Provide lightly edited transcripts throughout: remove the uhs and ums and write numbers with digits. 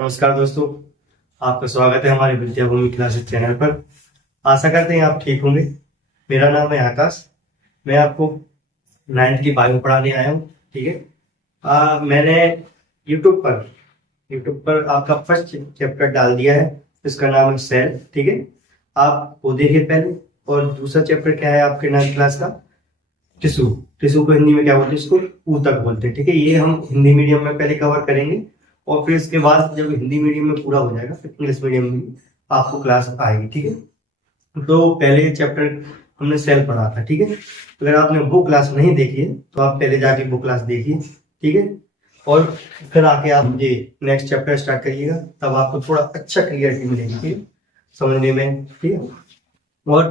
नमस्कार दोस्तों, आपका स्वागत है हमारे विद्याभूमि क्लासेस चैनल पर। आशा करते हैं आप ठीक होंगे। मेरा नाम है आकाश। मैं आपको 9th की बायो पढ़ाने आया हूँ। ठीक है। मैंने यूट्यूब पर आपका फर्स्ट चैप्टर डाल दिया है। इसका नाम है सेल। ठीक है, आप वो देखिए पहले। और दूसरा चैप्टर क्या है आपके 9th क्लास का? टिश्यू। टिश्यू को हिंदी में क्या बोलते हैं? इसको ऊतक बोलते हैं। ठीक है, ये हम हिंदी मीडियम में पहले कवर करेंगे और फिर इसके बाद जब हिंदी मीडियम में पूरा हो जाएगा फिर इंग्लिश मीडियम में आपको क्लास आएगी। ठीक है, तो पहले चैप्टर हमने सेल पढ़ा था। ठीक है, अगर आपने वो क्लास नहीं देखी है तो आप पहले जाके वो क्लास देखिए। ठीक है, और फिर आके आप ये नेक्स्ट चैप्टर स्टार्ट करिएगा, तब आपको थोड़ा अच्छा क्लियरिटी मिलेगी। ठीक है, समझने में। ठीक है, और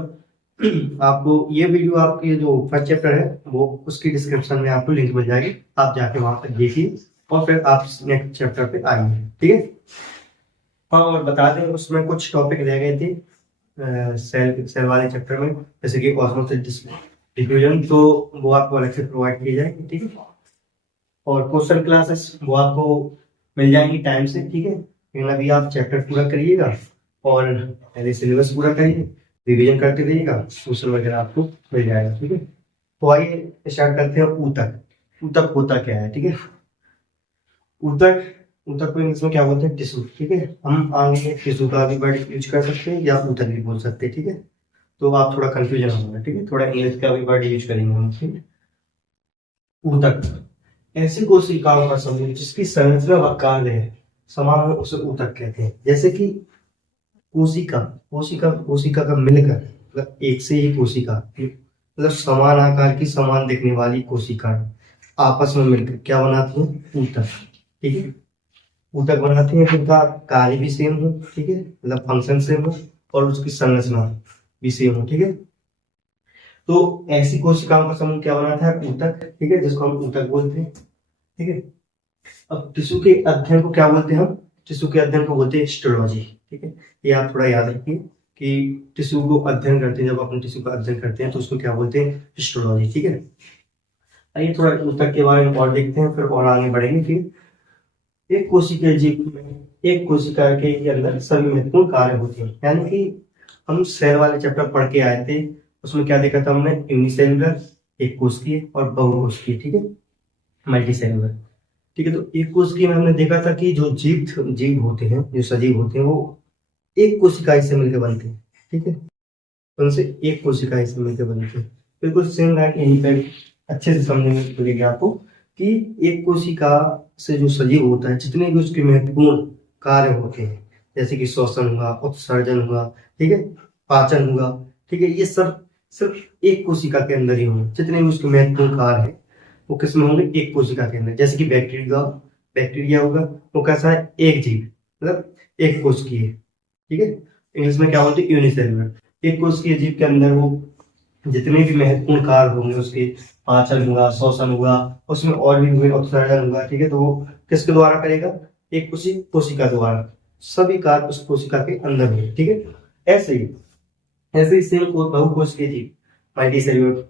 आपको ये वीडियो आपकी जो फर्स्ट चैप्टर है वो उसकी डिस्क्रिप्शन में आपको लिंक मिल जाएगी, आप जाके वहां पर देखिए और फिर आप नेक्स्ट चैप्टर पे आइए। ठीक है। हाँ, और बता दें उसमें कुछ टॉपिक रह गए थे सेल वाले चैप्टर में, जैसे कि ऑस्मोसिस डिफ्यूजन, तो वो आपको अलग से प्रोवाइड की जाएगी। ठीक है, और क्वेश्चन क्लासेस वो आपको मिल जाएंगी टाइम से। ठीक है, लेकिन अभी आप चैप्टर पूरा करिएगा और पहले सिलेबस पूरा करिए, रिवीजन करते रहिएगा, क्वेश्चन वगैरह आपको मिल जाएगा। ठीक है, तो आइए स्टार्ट करते हैं। ऊतक। ऊतक होता क्या है? ठीक है, ऊतक ऊतक को इंग्लिश में क्या बोलते हैं? टिश्यू। ठीक है, हम आगे टिश्यू का भी वर्ड यूज कर सकते हैं या ऊतक भी बोल सकते हैं। ठीक है, तो आप थोड़ा कंफ्यूजन होगा। ठीक है, थोड़ा इंग्लिश का भी वर्ड यूज करेंगे हम। ठीक है, ऊतक ऐसी कोशिकाओं का समूह जिसकी संरचना व कार्य है समान हो उसे ऊतक कहते हैं। जैसे कि कोशिका कोशिका कोशिका का मिलकर मतलब एक से ही कोशिका, मतलब समान आकार की समान दिखने वाली कोशिका आपस में मिलकर क्या बनाती हैं? ऊतक। ठीक है, ऊतक बनाती हैं जिनका कार्य भी सेम हो। ठीक है, मतलब फंक्शन सेम हो और उसकी संरचना भी सेम हो। ठीक है, तो ऐसी कोशिकाओं का समूह क्या बनाता है? ऊतक। ठीक है, जिसको हम ऊतक बोलते हैं। ठीक है, अब टिश्यू के अध्ययन को क्या बोलते हैं हम? टिश्यू के अध्ययन को बोलते हैं हिस्टोलॉजी। ठीक है, ये आप थोड़ा याद रखिए कि टिश्यू को अध्ययन करते हैं, जब अपने टिश्यू का अध्ययन करते हैं तो उसको क्या बोलते हैं? हिस्टोलॉजी। ठीक है, आइए थोड़ा ऊतक के बारे में और देखते हैं, फिर और आगे बढ़ेंगे। फिर एक कोशिका जीव में एक कोशिका के अंदर सभी महत्वपूर्ण कार्य होते हैं। यानी कि हम सेल वाले चैप्टर पढ़ के आए थे, उसमें क्या देखा था हमने? यूनिसेलुलर, एक कोशिकीय और बहुकोशिकीय। ठीक है, मल्टी सेलुलर। ठीक है, तो एक कोशिकीय में हमने देखा था कि जो जीव जीव होते हैं, जो सजीव होते हैं, वो एक कोशिका से मिलकर बनते हैं। ठीक है, उनसे एक कोशिका से मिलकर बनते हैं। बिल्कुल सेम लाइन यहीं पर अच्छे से समझने में मिलेगी आपको कि एक कोशिका से जो सजीव होता है, जितने भी उसके महत्वपूर्ण कार्य होते हैं, जैसे कि श्वसन हुआ, उत्सर्जन हुआ, ठीक है, पाचन हुआ, ठीक है, ये सब सिर्फ एक कोशिका के अंदर ही होंगे। जितने भी उसके महत्वपूर्ण कार्य है वो किसमें होंगे? एक कोशिका के अंदर। जैसे कि बैक्टीरिया होगा, वो कैसा है? एक जीव, मतलब एक कोशिकीय। ठीक है, इंग्लिश में क्या बोलते हैं? यूनिसेलुलर। एक कोशिकीय जीव के अंदर वो जितने भी महत्वपूर्ण कार्य होंगे, उसके पाचन हुआ, श्वसन हुआ, उसमें और भी हुए, उत्सर्जन हुआ। ठीक है, तो वो किसके द्वारा करेगा? एक उसी कोशिका द्वारा सभी कार्य उस कोशिका के अंदर होंगे। ठीक है, ऐसे ही सेम बहुकोशिकीय जीव, मल्टी सेलुलर।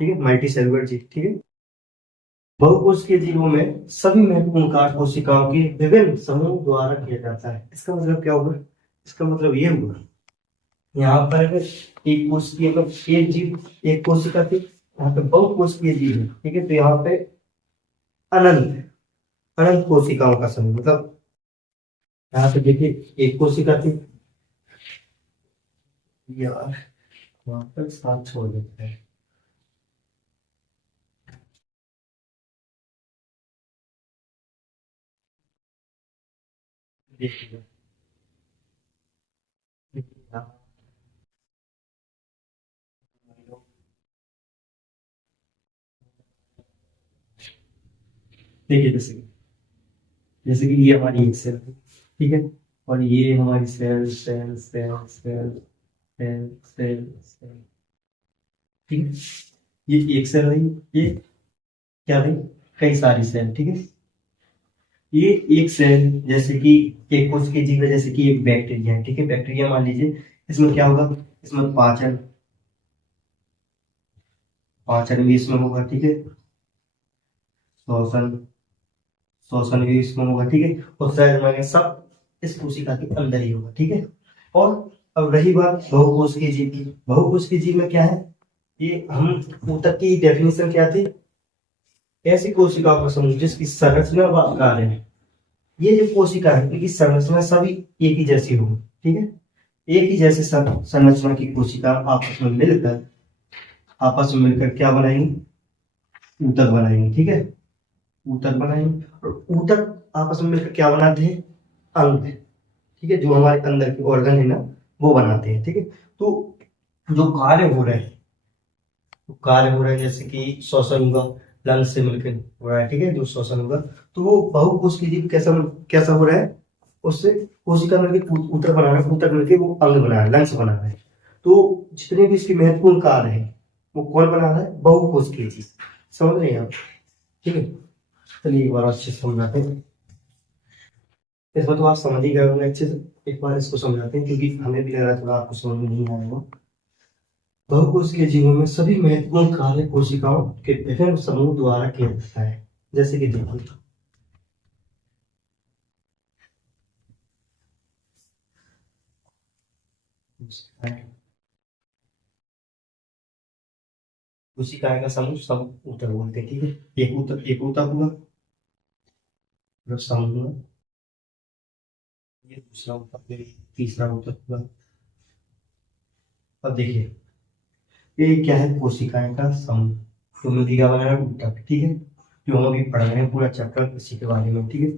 ठीक है, मल्टी सेलुलर जीव। ठीक है, बहुकोशिकीय जीवों में सभी महत्वपूर्ण कार्य कोशिकाओं के विभिन्न समूह द्वारा किया जाता है। इसका मतलब क्या होगा? इसका मतलब ये हुआ, यहाँ पर एक कोशिकीय मतलब एक जीव, एक कोशिका थी, यहाँ पे बहुकोशिकीय जीव है। ठीक है, तो यहाँ पे अनंत अनंत कोशिकाओं का समूह, मतलब यहाँ पे देखिए एक कोशिका थी यार, वहां पर साथ छोड़ देते हैं। देखिए देखिए जैसे कि ये हमारी एक सेल है। ठीक है, और ये हमारी cell cell cell cell cell cell cell. ठीक है, ये एक सेल रही, ये क्या रही? कई सारी सेल। ठीक है, ये एक सेल जैसे कि एक कोशिकीय जीव है, जैसे कि एक बैक्टीरिया है। ठीक है, बैक्टीरिया मान लीजिए, इसमें क्या होगा? इसमें पाचन पाचन भी इसमें होगा। ठीक है, श्वसन श्वसन भी इसमें होगा। ठीक है, उत्सर्जन वगैरह सब इस कोशिका के अंदर ही होगा, ठीक है। और अब रही बात बहुकोशिकीय जीव की, बहुकोशिकीय जीव में क्या है, ये हम ऊतक की डेफिनेशन क्या थी, ऐसी कोशिकाओं का समूह जिसकी संरचना व आकार है, ये जो कोशिका है इनकी संरचना सभी एक ही जैसी होगी, ठीक है। एक ही जैसे संरचना की कोशिका आपस में मिलकर क्या बनाएंगी, ऊतक बनाएंगे, ठीक है। ऊतक बनाएंगे और ऊतक आपस में मिलकर क्या बनाते हैं, अंग, ठीक है, जो हमारे अंदर के ऑर्गन है ना वो बनाते हैं, ठीक है। तो जो कार्य हो रहा है जैसे कि श्वसन हुआ, लंग्स से मिलकर हो रहा है, ठीक है, जो श्वसन होगा, तो वो बहुकोशिकीय जीव कैसा कैसा हो रहा है, उससे कोशिका मिलकर ऊतक बना रहा है, ऊतक मिलकर वो अंग बना रहा है, लंग्स बना रहा है। तो जितने भी इसके महत्वपूर्ण कार्य है वो कौन बना रहा है, बहुकोशिकीय जीव, समझ रहे हैं आप, ठीक है। चलिए एक बार अच्छे से समझाते हैं, इसमें तो आप समझ ही गए होंगे अच्छे से, एक बार इसको समझाते हैं क्योंकि हमें भी लग रहा है थोड़ा आपको समझ में नहीं आएगा। बहुकोशिकीय जीवों में सभी महत्वपूर्ण कार्य कोशिकाओं के विभिन्न समूह द्वारा किया जाता है, जैसे कि देखिए कोशिकाएं का समूह सब ऊतक बोलते हैं, ठीक है। एक ऊतक हुआ, फिर समूह हुआ, ये दूसरा ऊतक, फिर तीसरा ऊतक हुआ। अब देखिए ये क्या है, कोशिकाएं का समूह, तो मिलकर क्या बना रहा है, ऊतक, ठीक है, जो हम अभी पढ़ रहे हैं पूरा चैप्टर इसी के बारे में, ठीक है।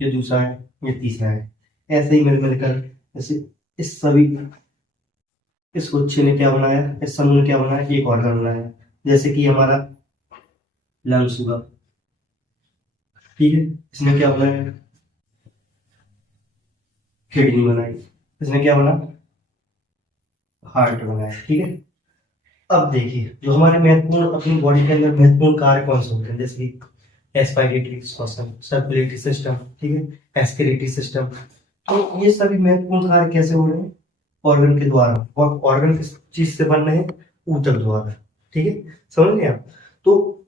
ये दूसरा है, ये तीसरा है, ऐसे ही मिलकर जैसे इस सभी, इस गुच्छे ने क्या बनाया, इस समूह ने क्या बनाया, एक ऑर्गन बनाया, जैसे कि हमारा लंग्स हुआ, ठीक है, इसने क्या बनाया, किडनी बनाई, इसने क्या बना, हार्ट बनाया, ठीक है। अब देखिए जो हमारे महत्वपूर्ण अपनी बॉडी के अंदर महत्वपूर्ण कार्य कौन से होते हैं, जैसे कि एस्पायरेटरी श्वसन, सर्कुलेटरी सिस्टम, ठीक है, एस्किलेटरी सिस्टम, तो ये सभी महत्वपूर्ण कार्य कैसे हो रहे हैं, ऑर्गन के द्वारा, और ऑर्गन किस चीज से बन रहे हैं, ऊतक द्वारा, ठीक है, समझ गए आप। तो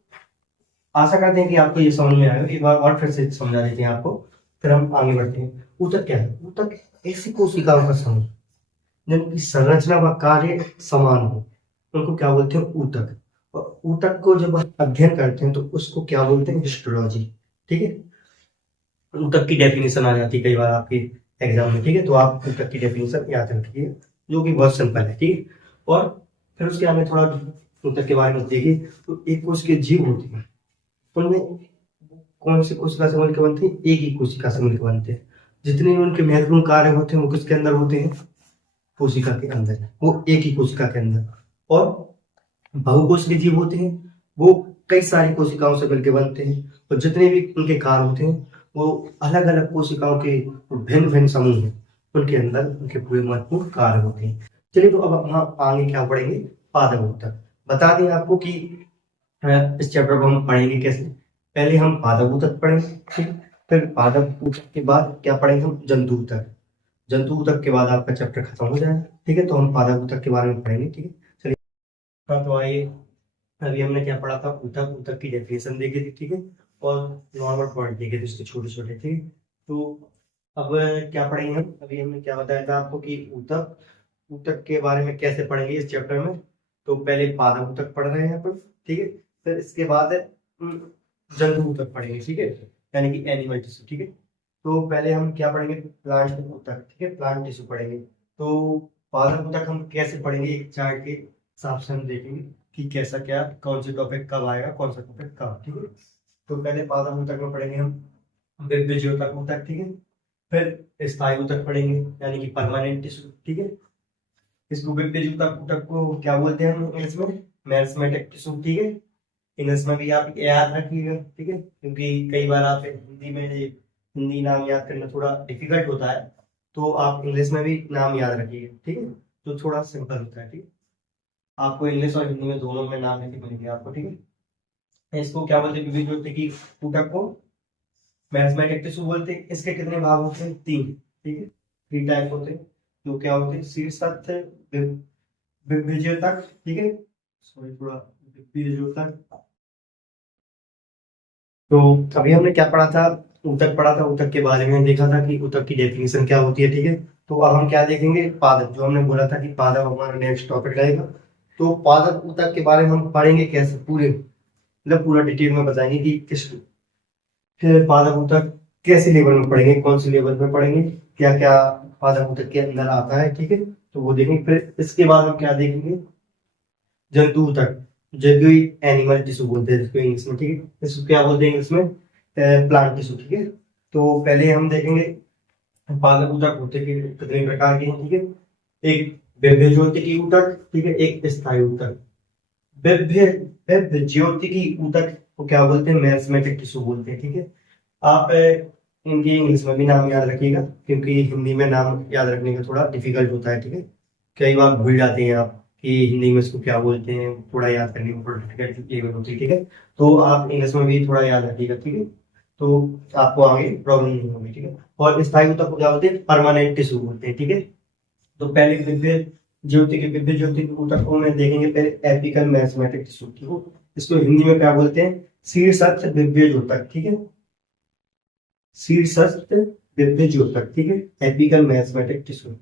आशा करते हैं कि आपको ये समझ में आएगा, एक बार और फिर से समझा देते हैं आपको, फिर हम आगे बढ़ते हैं। ऊतक क्या है, ऊतक ऐसी कोशिकाओं का समूह जिनकी संरचना व कार्य समान हो, उनको क्या बोलते हैं, ऊतक। और ऊतक को जब हम अध्ययन करते हैं तो उसको क्या बोलते हैं, हिस्टोलॉजी, ठीक है। ऊतक की डेफिनेशन आ जाती है कई बार आपके एग्जाम में, ठीक है, तो आप ऊतक की डेफिनेशन याद रखिए जो कि बहुत सिंपल है, ठीक है। और फिर उसके आगे थोड़ा ऊतक के बारे में देखिए, तो एक कोश के जीव होती है, उनमें कौन सी कोशिका से मिलकर बनते हैं, एक ही कोशिका से मिलकर बनते हैं। जितने भी उनके महत्वपूर्ण कार्य होते हैं वो किसके अंदर होते हैं, कोशिका के अंदर, वो एक ही कोशिका के अंदर। और बहुकोशिकीय जीव होते हैं वो कई सारी कोशिकाओं से मिलकर बनते हैं, और जितने भी उनके कार्य होते हैं वो अलग अलग कोशिकाओं के भिन्न भिन्न समूह हैं, उनके अंदर उनके पूरे महत्वपूर्ण कार्य होते हैं। चलिए तो अब हम आगे क्या पढ़ेंगे, पादप ऊतक। बता दें आपको कि इस चैप्टर को हम पढ़ेंगे कैसे, पहले हम पादप ऊतक पढ़ेंगे, ठीक, फिर पादप ऊतक के बाद क्या पढ़ेंगे हम, जंतु ऊतक, जंतु ऊतक के बाद आपका चैप्टर खत्म हो जाएगा, ठीक है। तो हम पादप ऊतक के बारे में पढ़ेंगे, ठीक है। चलिए हाँ, तो आइए, अभी हमने क्या पढ़ा था, ऊतक, ऊतक की डेफिनेशन देखी थी, ठीक है, और नॉर्मल पॉइंट देखे थे उसके छोटे छोटे, ठीक है। तो अब क्या पढ़ेंगे हम, अभी हमने क्या बताया था आपको कि ऊतक, ऊतक के बारे में कैसे पढ़ेंगे इस चैप्टर में। तो पहले पादप ऊतक पढ़ रहे हैं अपन, ठीक है, फिर इसके बाद जंतु ऊतक पढ़ेंगे, ठीक है, यानी कि एनिमल टिश्यू, ठीक है। तो पहले हम क्या पढ़ेंगे, प्लांट ऊतक, ठीक है, प्लांट टिश्यू पढ़ेंगे। तो पादप ऊतक हम कैसे पढ़ेंगे, एक चार्ट के हिसाब से हम देखेंगे कि कैसा क्या, कौन से टॉपिक कब आएगा, कौन सा टॉपिक कब, ठीक है। तो पहले पादप ऊतक में पढ़ेंगे हम विभ्जियोतक ऊतक, ठीक है, फिर स्थायी ऊतक पढ़ेंगे यानी कि परमानेंट टिश्यू, ठीक है। इसको विभ्जियोतक ऊतक को क्या बोलते हैं हम इंग्लिश में, मेरिस्टेमेटिक टिश्यू, ठीक है। इंग्लिश में भी आप याद रखिएगा, ठीक है, क्योंकि कई बार आप हिंदी में हिंदी नाम याद करना थोड़ा डिफिकल्ट होता है, तो आप इंग्लिश में भी नाम याद रखिएगा, ठीक है, तो थोड़ा सिंपल होता है, ठीक है। आपको इंग्लिश और हिंदी में दोनों में नाम लिखे मिलेंगे आपको, ठीक है। इसको क्या बोलते हैं, विभ्जियोतकी ऊतक को मैथमेटिक टिश्यू बोलते हैं। इसके कितने भाग होते हैं, तीन, ठीक है, थ्री टाइप होते हैं, जो क्या होते हैं, शीर्षस्थ, विभ्जियोतक, ठीक है, सॉरी थोड़ा, विभ्जियोतक। तो अभी हमने क्या पढ़ा था, ऊतक पढ़ा था, ऊतक के बारे में देखा था कि ऊतक की डेफिनेशन क्या होती है, ठीक है। तो अब हम क्या देखेंगे, पादप, जो हमने बोला था कि पादप हमारा नेक्स्ट टॉपिक रहेगा। तो पादप ऊतक के बारे में हम पढ़ेंगे कैसे, पूरे मतलब पूरा डिटेल में बताएंगे कि किस फिर पादप ऊतक कैसे लेवल में पढ़ेंगे, कौन से लेवल में पढ़ेंगे, क्या क्या पादप ऊतक के अंदर आता है, ठीक है। तो वो देखेंगे। फिर इसके बाद हम क्या देखेंगे, जंतु ऊतक, जो कि एनिमल टिश्यू बोलते हैं जिसको इंग्लिश में, ठीक है। इसको क्या बोलते हैं इंग्लिश में, प्लांट टिश्यू, ठीक है। तो पहले हम देखेंगे पादप ऊतक होते कितने प्रकार के हैं, ठीक है। एक बेभ्यज्योतिकी ऊतक, ठीक है, एक स्थायी ऊतक। बेभ्यज्योतिकी ऊतक को क्या बोलते हैं, मेरिस्टेमेटिक टिश्यू बोलते हैं, ठीक है। आप इनकी इंग्लिश में भी नाम याद रखिएगा, क्योंकि हिंदी में नाम याद रखने का थोड़ा डिफिकल्ट होता है, ठीक है। कई बार भूल जाते हैं आप कि हिंदी में इसको क्या बोलते हैं, थोड़ा याद करने में थोड़ा डिफिकल्ट लेवल होती है, ठीक है। तो आप इंग्लिश में भी थोड़ा याद रखिएगा, ठीक है। तो आपको आगे प्रॉब्लम नहीं होगी, ठीक है। और स्थायी ऊतक को क्या बोलते हैं, परमानेंट टिश्यू बोलते हैं, ठीक है। तो पहले दिव्य ज्योति के ऊतक को में देखेंगे, पहले एपिकल मेरिस्टेमेटिक टिश्यू, ठीक है। इसको हिंदी में क्या बोलते हैं, शीर्षस्थ दिव्य ज्योतक, ठीक है। शीर्षस्थ दिव्य ज्योतक, ठीक है, एपिकल मेरिस्टेमेटिक टिश्यू।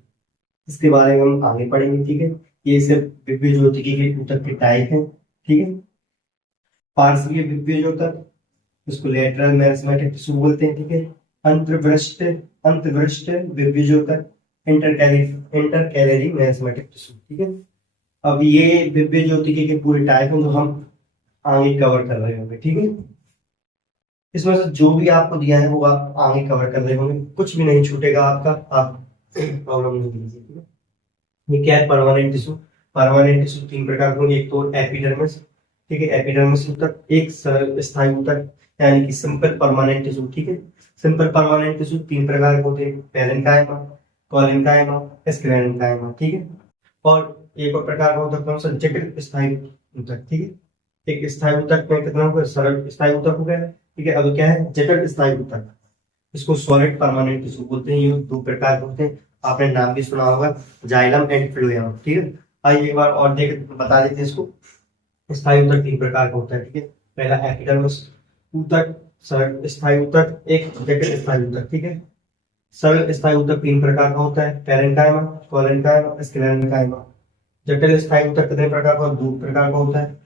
इसके बारे में हम आगे पढ़ेंगे, ठीक है। ये सिर्फ दिव्य ज्योतिकी के ऊतक के टाइप है, ठीक है। पार्श्वीय दिव्य ज्योतक, इसको लेटरल मेरिस्टेमेटिक टिश्यू बोलते हैं, ठीक है। अंतर्वृष्ट दिव्य ज्योतक, इंटरकैलरी मेरिस्टेमेटिक टिश्यू, ठीक है। अब ये दिव्य ज्योतिकी के पूरे टाइप हैं जो हम आगे कवर कर रहे होंगे, ठीक है। इसमें से जो भी आपको दिया है वो आप आगे कवर कर रहे होंगे, कुछ भी नहीं छूटेगा आपका, आप प्रॉब्लम नहीं लीजिए, ठीक है। ये क्या है, परमानेंट टिश्यू। परमानेंट टिश्यू तीन प्रकार के होंगे, एक तो एपिडर्मिस, ठीक है, एपिडर्मिस ऊतक, एक सरल स्थायी ऊतक यानी कि सिंपल परमानेंट टिश्यू, ठीक है। सिंपल परमानेंट टिश्यू तीन प्रकार के होते हैं, पेरेन्काइमा, कोलेन्काइमा, स्क्लेरेन्काइमा, ठीक है। और एक और प्रकार का ऊतक कौन सा, जटिल स्थायी ऊतक, ठीक है। एक स्थायी ऊतक में कितना हो गया, सरल स्थायी ऊतक हो गया, ठीक है। अब क्या है, जटिल स्थायी ऊतक, इसको सॉलिड परमानेंट टिश्यू बोलते हैं। ये दो प्रकार के होते हैं, आपने नाम भी सुना होगा, जाइलम एंड फ्लोएम, ठीक है। आइए एक बार और देख बता देते हैं इसको। स्थायी ऊतक तीन प्रकार का होता है, ठीक है। पहला एपिडर्मिस ऊतक, सरल स्थायी ऊतक, एक जटिल स्थायी ऊतक, ठीक है। सरल स्थायी ऊतक तीन प्रकार का होता है, पेरेन्काइमा, कोलेन्काइमा, स्क्लेरेन्काइमा। जटिल स्थायी ऊतक कितने प्रकार का, दो प्रकार का होता है,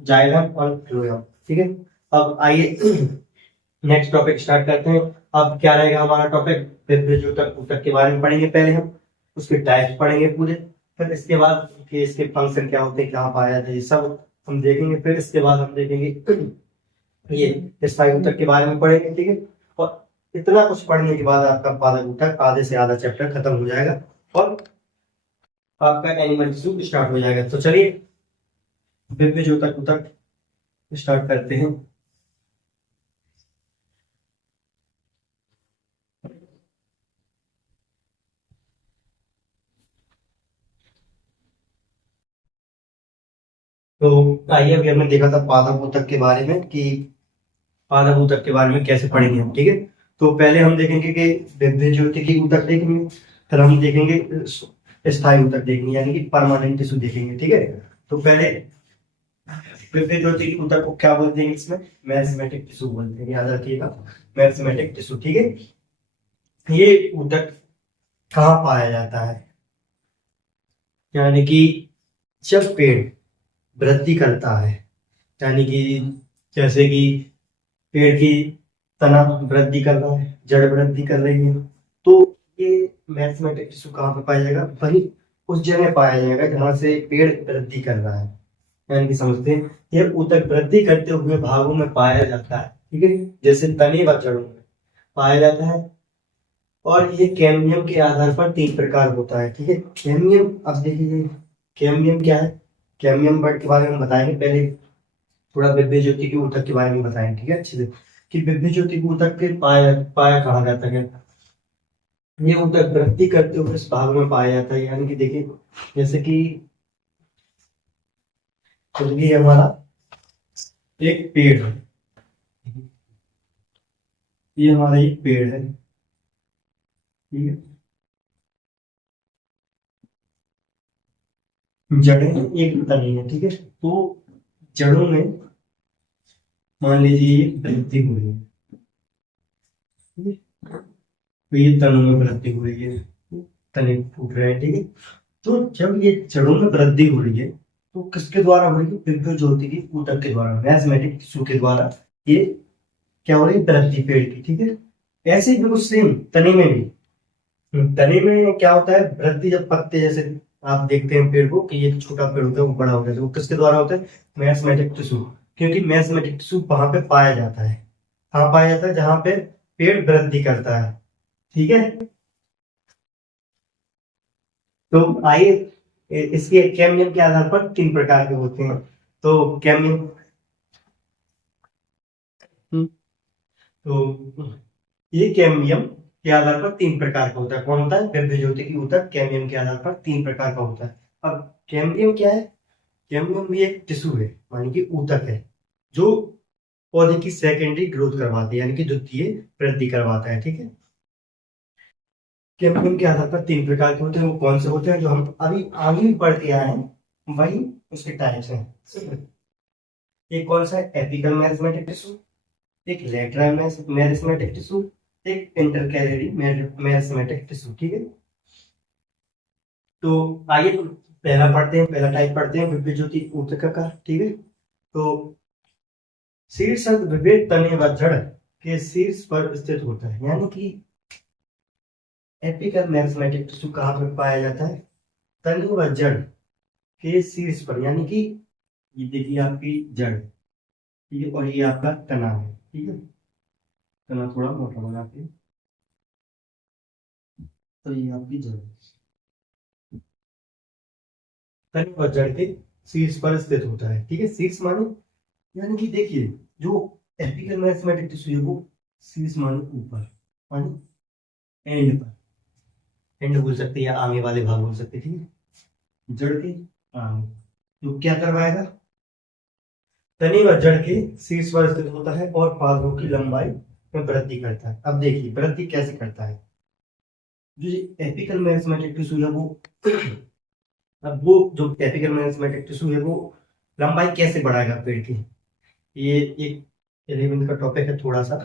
जाइलम और फ्लोएम, ठीक है। अब आइए नेक्स्ट टॉपिक स्टार्ट करते हैं। अब क्या रहेगा हमारा टॉपिक, दिव्य ऊतक के बारे में पढ़ेंगे पहले हम, उसके टाइप्स पढ़ेंगे पूरे। फिर इसके बाद कि इसके फंक्शन क्या होते हैं, कहाँ पाया जाता है, ये सब हम देखेंगे। फिर इसके बाद हम देखेंगे ये स्थायी ऊतक के बारे में पढ़ेंगे, ठीक है। और इतना कुछ पढ़ने के बाद आपका पादप ऊतक आधे से आधा चैप्टर खत्म हो जाएगा और आपका एनिमल टिश्यू स्टार्ट हो जाएगा। तो चलिए दिव्य ऊतक स्टार्ट करते हैं। तो आइए, अभी हमने देखा था पादप ऊतक के बारे में कि पादप ऊतक के बारे में कैसे पढ़ेंगे हम, ठीक है। तो पहले हम देखेंगे कि दिव्य ज्योतिकी ऊतक देखेंगे, फिर हम देखेंगे स्थायी ऊतक देखेंगे यानी कि परमानेंट टिश्यू देखेंगे, ठीक है। तो पहले दिव्य ज्योतिकी ऊतक को क्या बोलते हैं, इसमें मेरिस्टेमेटिक टिश्यू बोलते हैं, याद रखिएगा, मेरिस्टेमेटिक टिश्यू, ठीक है। ये ऊतक कहाँ पाया जाता है, यानी कि जब पेड़ वृद्धि करता है, यानी कि जैसे कि पेड़ की तना वृद्धि कर रहा है, जड़ वृद्धि कर रही है, तो ये मैथमेटिक टिश्यू कहाँ पे पाया जाएगा, वही उस जगह पाया जाएगा जहां से पेड़ वृद्धि कर रहा है। यानी कि समझते हैं, ये ऊतक वृद्धि करते हुए भागों में पाया जाता है, ठीक है, जैसे तने व जड़ों में पाया जाता है। और ये कैम्बियम के आधार पर तीन प्रकार होता है, ठीक है। कैम्बियम, अब देखिए कैम्बियम क्या है, कैम्बियम बर्ड के बारे में बताएंगे, पहले थोड़ा दिव्य ज्योतिकी ऊतक के बारे में बताएंगे, ठीक है, अच्छे से, कि दिव्य ज्योतिकी ऊतक के पाया पाया कहा जाता है। ये ऊतक वृद्धि करते हुए इस भाग में पाया जाता है, यानी कि देखिए जैसे कि ये हमारा एक पेड़ है, ये हमारा एक पेड़ है, ठीक है। जड़ें एक तनी है, ठीक है। तो जड़ों में मान लीजिए ये वृद्धि हुई है, ठीक है। तो ये तनों में वृद्धि हो रही है, तने फूट रहे हैं, ठीक है। तो जब ये जड़ों में वृद्धि हो रही है तो किसके द्वारा हो रही है? विद्युत ज्योति की ऊतक के द्वारा, मैग्नेटिक टिश्यू के द्वारा ये क्या हो रही है? वृद्धि पेड़ की, ठीक है। ऐसे ही बिल्कुल सेम तने में भी, तने में क्या होता है? वृद्धि जब पत्ते जैसे आप देखते हैं पेड़ को कि ये छोटा पेड़ होता है वो बड़ा हो जाता है, वो किसके द्वारा होता है? Magnetic tissue. क्योंकि मैग्नेटिक टिश्यू वहां पे पाया जाता है, कहाँ पाया जाता है? जहां पे पेड़ वृद्धि करता है, ठीक है। तो आइए इसके कैम्बियम के आधार पर 3 प्रकार के होते हैं। तो कैम्बियम, तो ये कैम्बियम के आधार पर 3 प्रकार का होता है। कौन होता है? विद्युत ज्योति की ऊतक कैम्बियम के आधार पर 3 प्रकार का होता है। अब कैम्बियम क्या है? कैम्बियम भी एक टिश्यू है, यानी कि ऊतक है, जो पौधे की सेकेंडरी ग्रोथ करवाती है, यानी कि द्वितीय वृद्धि करवाता है, ठीक है। कैम्बियम के आधार पर 3 प्रकार के होते हैं। वो कौन से होते हैं? जो हम अभी आगे भी पढ़ के आए हैं, वही उसके टाइप्स हैं। एक कौन सा है? एपिकल मेरिस्टेमेटिक टिश्यू, एक लेटरल मेरिस्टेमेटिक टिश्यू, एक इंटरकैलरी मेरिस्टेमेटिक टिश्यू, ठीक है। तो आइए पहला पढ़ते हैं, पहला टाइप पढ़ते हैं, विद्युत ज्योति ऊतक का, ठीक है। तो शीर्षक विविध तने व जड़ के शीर्ष पर स्थित होता है, यानी कि एपिकल मेरिस्टेमेटिक टिश्यू कहाँ पर पाया जाता है? तने व जड़ के शीर्ष पर, यानी कि ये देखिए आपकी जड़, ठीक है, और ये आपका तना है, ठीक है। तना थोड़ा मोटा बनाते हैं, तो ये आपकी जड़, तने व जड़ के शीर्ष पर स्थित होता है, ठीक है। शीर्ष माने यानी कि देखिए, जो एपिकल मेरिस्टेमेटिक टिश्यू है वो शीर्ष माने ऊपर, माने एंड पर, एंड बोल सकते हैं या आगे वाले भाग बोल सकते हैं, ठीक है। जड़ के आगे जो क्या करवाएगा? तने व जड़ के शीर्ष पर स्थित होता है और पादों की लंबाई में वृद्धि करता है। अब देखिए वृद्धि कैसे करता है। जो एपिकल मेरिस्टेमेटिक टिश्यू है वो अब वो जो एपिकल मेरिस्टेमेटिक टिश्यू है वो लंबाई कैसे बढ़ाएगा पेड़ की? ये एक 11वीं का टॉपिक है थोड़ा सा,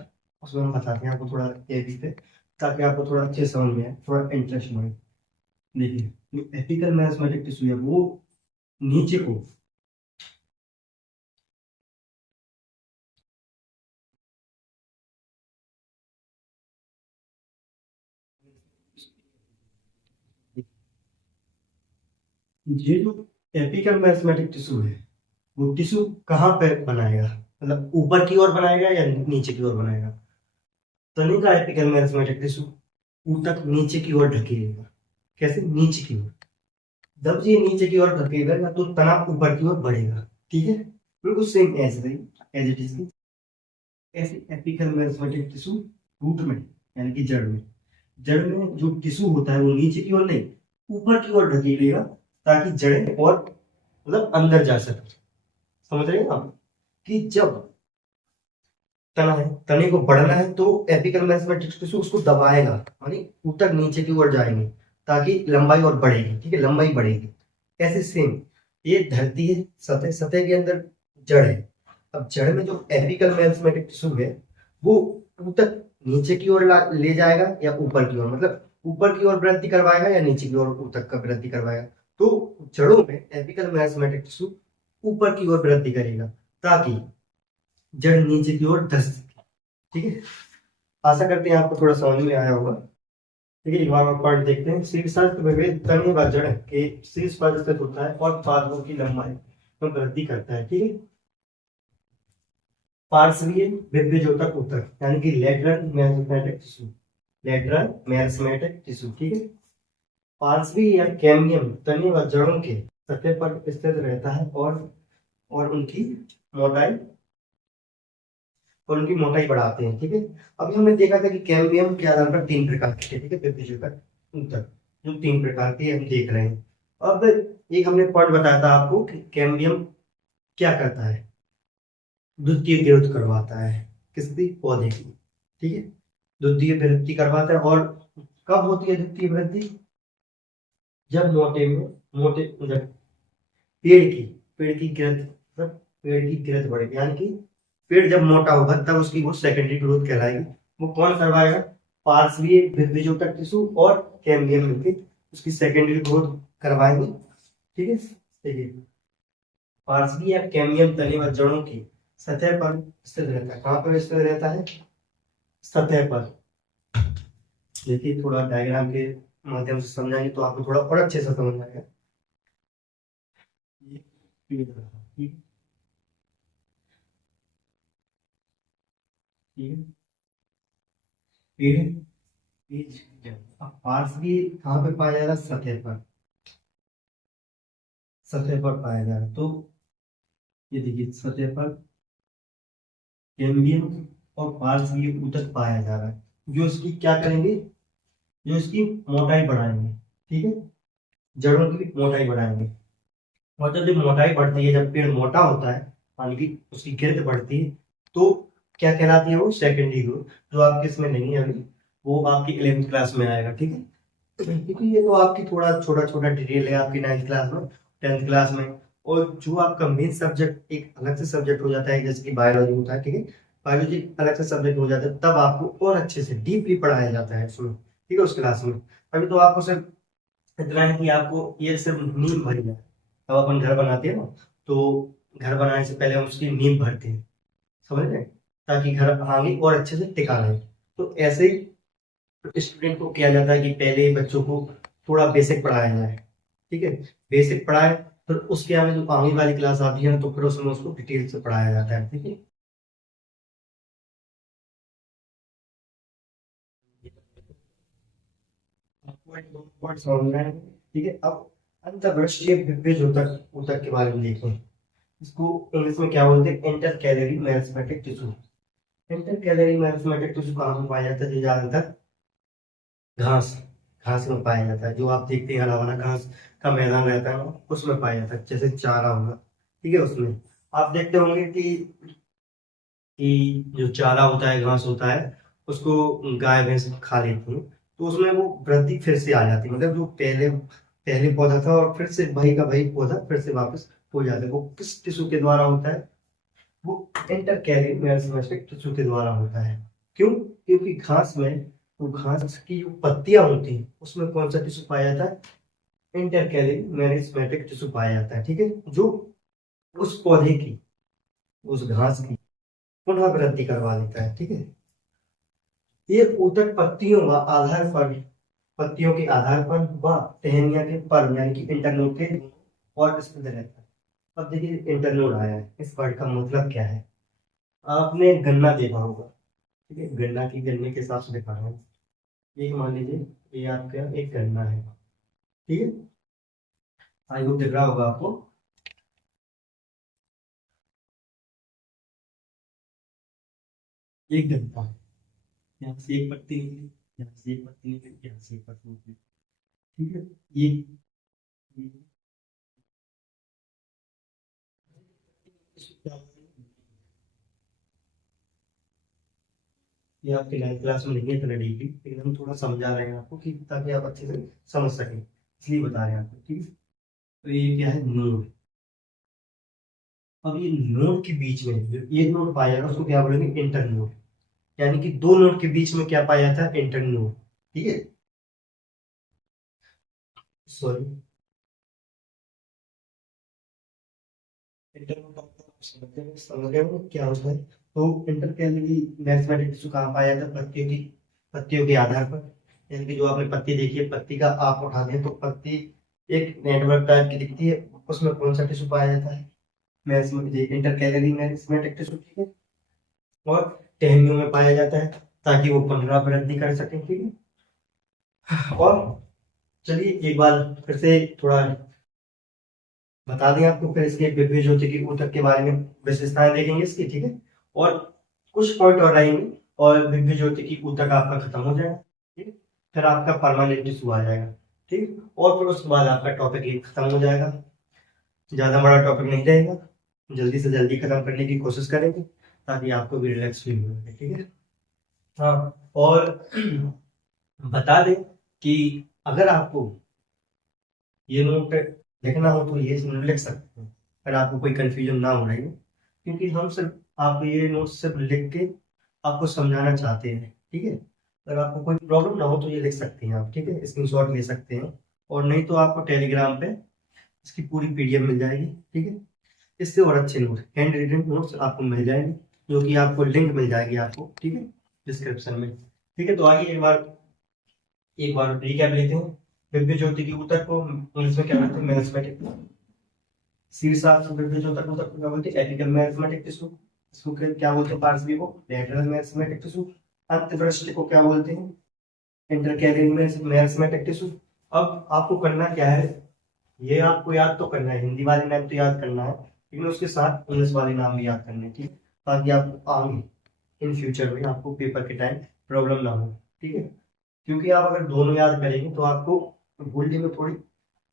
उसमें हम बताते हैं आपको थोड़ा एबी पे, ताकि आपको थोड़ा अच्छे समझ में आए, थोड़ा इंटरेस्ट में। देखिए जो एपिकल मेरिस्टेमेटिक टिश्यू है वो नीचे को, ये जो एपिकल मेरिस्टेमेटिक टिश्यू है वो टिश्यू कहाँ पे बनाएगा? मतलब ऊपर की ओर बनाएगा या नीचे की ओर बनाएगा? तने का एपिकल मेरिस्टेमेटिक टिश्यू ऊतक नीचे की ओर ढकेलेगा। कैसे? नीचे की ओर। जब ये नीचे की ओर धकेलेगा ना तो तना ऊपर की ओर बढ़ेगा, ठीक है। बिल्कुल सेम एज इट इज। ऐसे एपिकल मेरिस्टेमेटिक टिश्यू रूट में, यानी कि जड़ में जो टिश्यू होता है वो नीचे की ओर नहीं ऊपर की ओर ढकेलेगा, ताकि जड़ें और मतलब अंदर जा सके। समझ रहे हैं आप? कि जब तना है, तने को बढ़ना है तो एपिकल मेरिस्टेमेटिक टिश्यू उसको दबाएगा, यानी ऊतक नीचे की ओर जाएंगे ताकि लंबाई और बढ़ेगी, ठीक है, लंबाई बढ़ेगी। ऐसे सेम ये धरती है, सतह, सतह के अंदर जड़ है। अब जड़ में जो एपिकल मेरिस्टेमेटिक टिश्यू है वो ऊतक नीचे की ओर ले जाएगा या ऊपर की ओर, मतलब ऊपर की ओर वृद्धि करवाएगा या नीचे की ओर ऊतक का वृद्धि करवाएगा। तो जड़ों में एपिकल मेरिस्टेमेटिक टिश्यू ऊपर की ओर वृद्धि करेगा ताकि जड़ नीचे की ओर धस सके, ठीक है। आशा करते हैं आपको थोड़ा समझ में आया होगा, ठीक है। एक बार और पॉइंट देखते हैं। शीर्षक विविध तने व जड़ के शीर्ष पर स्थित होता है और पादपों की लंबाई में वृद्धि करता है, ठीक है। पार्श्वीय विभ्यजोतक ऊतक, यानी कि lateral meristematic tissue, lateral meristematic tissue, ठीक है। पार्श्वीय या कैम्बियम तने व जड़ों के सतह पर स्थित रहता है और उनकी मोटाई बढ़ाते हैं, ठीक है। अभी हमने देखा था कि कैम्बियम के आधार पर 3 प्रकार के थे, ठीक है, विभ्यजोतक ऊतक, जो 3 प्रकार के हम देख रहे हैं। अब एक हमने पॉइंट बताया था आपको कि कैम्बियम क्या करता है? द्वितीय ग्रोथ करवाता है, किसकी? पौधे की, ठीक है। द्वितीय वृद्धि करवाता है। और कब होती है द्वितीय वृद्धि? जब जब पेड़ की ग्रोथ, मतलब पेड़ की ग्रोथ बढ़ेगी, यानी कि पेड़ जब मोटा होगा तब उसकी वो सेकेंडरी ग्रोथ कहलाएगी। वो कौन करवाएगा? पार्श्वीय विभेजोतक टिश्यू और कैम्बियम मिलकर उसकी सेकेंडरी ग्रोथ करवाएंगे। ठीक है, देखिए पार्श्वीय या कैम्बियम तने व जड़ों की सतह पर स्थित रहता है। कहाँ पर स्थित रहता है? सतह पर। देखिए थोड़ा डायग्राम के माध्यम से समझाएंगे तो आपको थोड़ा और अच्छे से समझ आएगा। ठीक है, पार्श्वी कहाँ पे पाया जाएगा? सतह पर, सतह पर पाया जाएगा। तो ये देखिए सतह पर कैम्बियम और पार्श्वी ऊतक पाया जा रहा है, जो इसकी क्या करेंगे? जो इसकी मोटाई बढ़ाएंगे। ठीक है, जड़ों की मोटाई बढ़ाएंगे। और जब मोटाई बढ़ती है, जब पेड़ मोटा होता है यानी कि उसकी गिरद बढ़ती है, तो क्या कहलाती है? वो सेकेंडरी ग्रोथ, जो आपके इसमें नहीं है अभी, वो आपकी 11th क्लास में आएगा। ठीक है, क्योंकि ये तो आपकी थोड़ा छोटा छोटा डिटेल है आपकी 9th क्लास में, 10th क्लास में। और जो आपका मेन सब्जेक्ट एक अलग से सब्जेक्ट हो जाता है, जैसे कि बायोलॉजी होता है। ठीक है, बायोलॉजी अलग से सब्जेक्ट हो जाता है, तब आपको और अच्छे से डीपली पढ़ाया जाता है उसमें। ठीक है, उस क्लास में। अभी तो आपको सिर्फ इतना है कि आपको ये सिर्फ नींव भरी है। अब अपन घर बनाते हैं ना, तो घर बनाने से पहले हम उसकी नींव भरते हैं, समझ रहे हैं? ताकि घर आगे और अच्छे से टिका रहे। तो ऐसे ही स्टूडेंट को किया जाता है कि पहले बच्चों को थोड़ा बेसिक पढ़ाया जाए। ठीक है, बेसिक पढ़ाए, फिर उसके आगे जो आगे वाली क्लास आती है ना, तो फिर उसमें उसको डिटेल से पढ़ाया जाता है। ठीक है, आपको एक दो पॉइंट समझना है। ठीक है, अब अंतर्वृष्टीय विभेज ऊतक ऊतक के बारे में देखें। इसको इंग्लिश में क्या बोलते हैं? Inter calorie meristematic tissue. Inter calorie meristematic tissue कहाँ पर पाया जाता है? जो ज्यादातर घास, घास में पाया जाता है। जो आप देखते हैं हरा भरा घास का मैदान रहता है ना, उसमें पाया जाता है, जैसे चारा होगा। ठीक है, उसमें आप देखते होंगे कि जो चारा होता है, घास होता है, उसको गाय भैंस खा लेती है, तो उसमें वो वृद्धि फिर से आ जाती है। मतलब जो पहले पहले पौधा था और फिर से वही का वही पौधा फिर से वापस हो जाता है। वो किस टिश्यू के द्वारा होता है? वो इंटरकैरियर मेरिस्टेमेटिक टिश्यू के द्वारा होता है। क्यों? क्योंकि घास में, वो घास की जो पत्तियां होती हैं, उसमें कौन सा टिश्यू पाया जाता है? इंटरकैरियर मेरिस्टेमेटिक टिश्यू पाया जाता है। ठीक है, जो उस पौधे की, उस घास की पुनः वृद्धि करवा देता है। ठीक है, ये ऊतक पत्तियों व आधार पर, पत्तियों के आधार पर व टहनिया के पर यानी कि इंटरनोड के और स्थित रहता है। अब देखिए इंटरनोड आया है, इस वर्ड का मतलब क्या है? आपने गन्ना देखा होगा। ठीक है, गन्ना की गन्ने के हिसाब से दिखा रहा हूँ। एक मान लीजिए ये आपका एक गन्ना है। ठीक है, आई होप दिख रहा होगा आपको। एक गन्ना, यहाँ से एक पत्ती निकली, यहाँ से एक पत्ती निकली, यहाँ से एक पत्ती निकली। ठीक है, ये ये आपके 9th क्लास में नहीं है इतना डीपली, लेकिन हम थोड़ा समझा रहे हैं आपको कि ताकि आप अच्छे से समझ सकें, इसलिए बता रहे हैं आपको। ठीक है, तो ये क्या है? नोड। अब ये नोड के बीच में जो एक नोड पाया जाएगा उसको क्या बोलेंगे? Inter node. यानी कि दो नोड के बीच में क्या पाया जाता है? Inter node. ठीक है, सॉरी, इंटर नोड समझ गए हो क्या होता है? तो इंटर कैलोरी मैथमेटिक टिश्यू कहाँ पाया जाता है? पत्तियों के आधार पर। यानी कि जो आपने पत्ती देखी है, पत्ती का आप उठा दें तो पत्ती एक नेटवर्क टाइप की दिखती है, उसमें कौन सा टिश्यू पाया जाता है? Inter calorie mathematic tissue. ठीक है, और टहनियों में पाया जाता है ताकि वो पुनरावृत्ति कर सके। ठीक है, और चलिए एक बार फिर से थोड़ा बता दें आपको, फिर इसके विभिन्न ज्योति की ऊतक के बारे में विशेषताएं देखेंगे इसकी। ठीक है, और कुछ पॉइंट और रहेंगे और विभिन्न ज्योति की ऊतक आपका खत्म हो जाएगा। ठीक है, फिर आपका परमानेंट टिश्यू आ जाएगा। ठीक है, और फिर उसके बाद आपका टॉपिक ये खत्म हो जाएगा। ज्यादा बड़ा टॉपिक नहीं रहेगा, जल्दी से जल्दी खत्म करने की कोशिश करेंगे ताकि आपको भी रिलैक्स फील हो। ठीक है, हाँ, और बता दें कि अगर आपको ये नोट लिखना हो तो ये नोट लिख सकते हैं, अगर आपको कोई कंफ्यूजन ना हो रही हो। क्योंकि हम सिर्फ आपको ये नोट सिर्फ लिख के आपको समझाना चाहते हैं ठीक है। अगर आपको कोई प्रॉब्लम ना हो तो ये लिख सकते हैं आप, ठीक है, स्क्रीनशॉट ले सकते हैं। और नहीं तो आपको टेलीग्राम पे इसकी पूरी पीडीएफ मिल जाएगी, ठीक है। इससे और अच्छे नोट, हैंड रिटन नोट्स आपको मिल जाएंगे, जो कि आपको लिंक मिल जाएगी आपको, ठीक है, डिस्क्रिप्शन में। ठीक है, तो आइए एक बार रिकैप लेते हैं। दिव्य ज्योति की उत्तर को इंग्लिश में क्या कहते हैं? मैथमेटिक। शीर्षार्थ दिव्य ज्योति को उत्तर को क्या बोलते हैं? Apical mathematic tissue. इसको क्या बोलते हैं? पार्श्वी को लेटरल मैथमेटिक टिश्यू। अंतःपृष्ठ को क्या बोलते हैं? इंटरकैरिंग मैथमेटिक टिश्यू। अब आपको करना क्या है, ये आपको याद तो करना है, हिंदी वाले नाम तो याद करना है, लेकिन उसके साथ इंग्लिश वाले नाम भी याद करने हैं, ठीक है, ताकि आपको आगे इन फ्यूचर में आपको पेपर के टाइम प्रॉब्लम ना हो, ठीक है। क्योंकि आप अगर दोनों याद करेंगे तो आपको भूलने में थोड़ी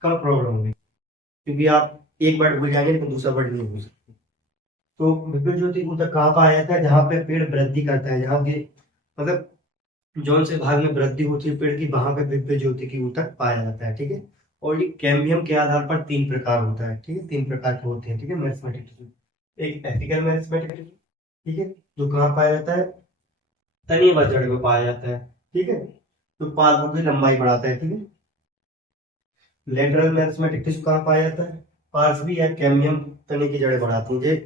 कम प्रॉब्लम होगी, क्योंकि आप एक वर्ड भूल जाएंगे लेकिन दूसरा वर्ड नहीं भूल सकते। तो विद्युत ज्योति ऊतक कहाँ पाया जाता है? जहाँ पे पेड़ वृद्धि करता है, जहाँ पे मतलब जौन से भाग में वृद्धि होती है पेड़ की, वहां पे दिव्य ज्योति की ऊतक पाया जाता है, ठीक है। और ये कैम्बियम के आधार पर 3 प्रकार होता है, ठीक है, 3 प्रकार के होते हैं, ठीक है, मैथमेटिक टिश्यू। एक एपिकल मैथमेटिक टिश्यू, ठीक है, जो कहाँ पाया जाता है? तनी व जड़ में पाया जाता है, ठीक है, जो पालकों की लंबाई बढ़ाता है, ठीक है। लेटरल मैथमेटिक टिश्यू कहाँ पाया जाता है? पार्श्वी या कैम्बियम तने की जड़ें बढ़ाती है। जे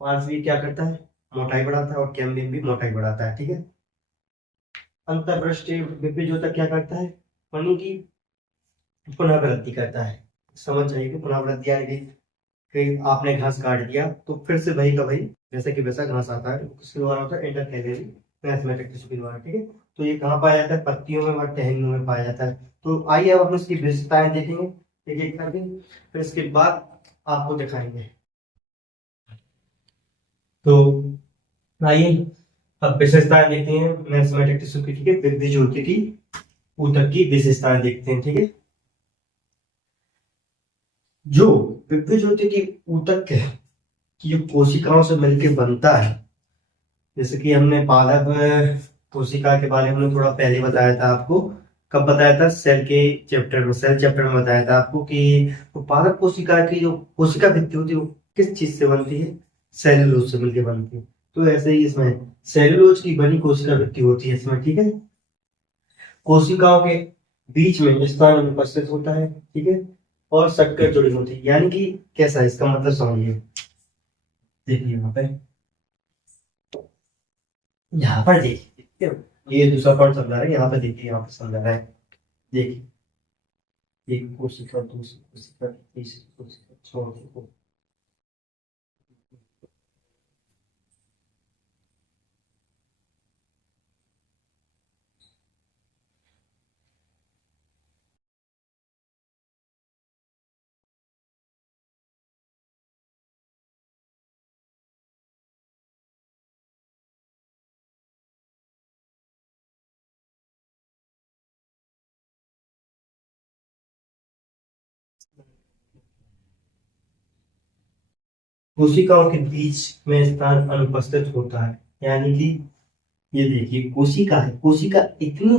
पार्श्वी क्या करता है? मोटाई बढ़ाता है, और कैम्बियम भी मोटाई बढ़ाता है, ठीक है। अंतःपृष्ठीय विद्युत ज्योतक क्या करता है? पानी की पुनरावृत्ति करता है। समझ जाइए कि पुनरावृत्ति यानी कि कहीं आपने घास काट दिया तो फिर से वही का वही वैसे कि वैसा घास आता है, किसके द्वारा होता है? इंटरकैलरी मैथमेटिक टिश्यू के द्वारा, ठीक है। तो ये कहाँ पाया जाता है? पत्तियों में और टहनियों में पाया जाता है। तो आइए अब हम इसकी विशेषताएं देखेंगे एक एक करके, फिर इसके बाद आपको दिखाएंगे। तो आइए अब विशेषताएं देखते हैं मैथमेटिक टिश्यू की, ठीक है, विद्युत ज्योति की ऊतक की विशेषताएं देखते हैं, ठीक है। जो विद्युत ज्योति की ऊतक है कि जो कोशिकाओं से मिलकर बनता है, जैसे कि हमने पालक कोशिका के बारे में थोड़ा पहले बताया था आपको। कब बताया था? सेल के चैप्टर में, सेल चैप्टर में बताया था आपको कि वो पालक कोशिका की जो कोशिका भित्ति होती है वो किस चीज से बनती है? सेल्यूलोज से मिलकर बनती है। तो ऐसे ही इसमें सेल्यूलोज की बनी कोशिका भित्ति होती है इसमें, ठीक है। कोशिकाओं के बीच में स्थान अनुपस्थित होता है, ठीक है, और सटकर जुड़ी होती है। यानी कि कैसा है इसका मतलब समझिए, देखिए यहाँ पर देखिए, ये दूसरा पॉइंट समझा रहे हैं, यहाँ पे देखिए, यहाँ पे समझा रहा है, देखिए एक कोशिका, दूसरी कोशिका, तीसरी कोशिका, चौथी कोशिका। कोशिकाओं के बीच में स्थान अनुपस्थित होता है, यानी कि ये देखिए कोशिका है, कोशिका इतनी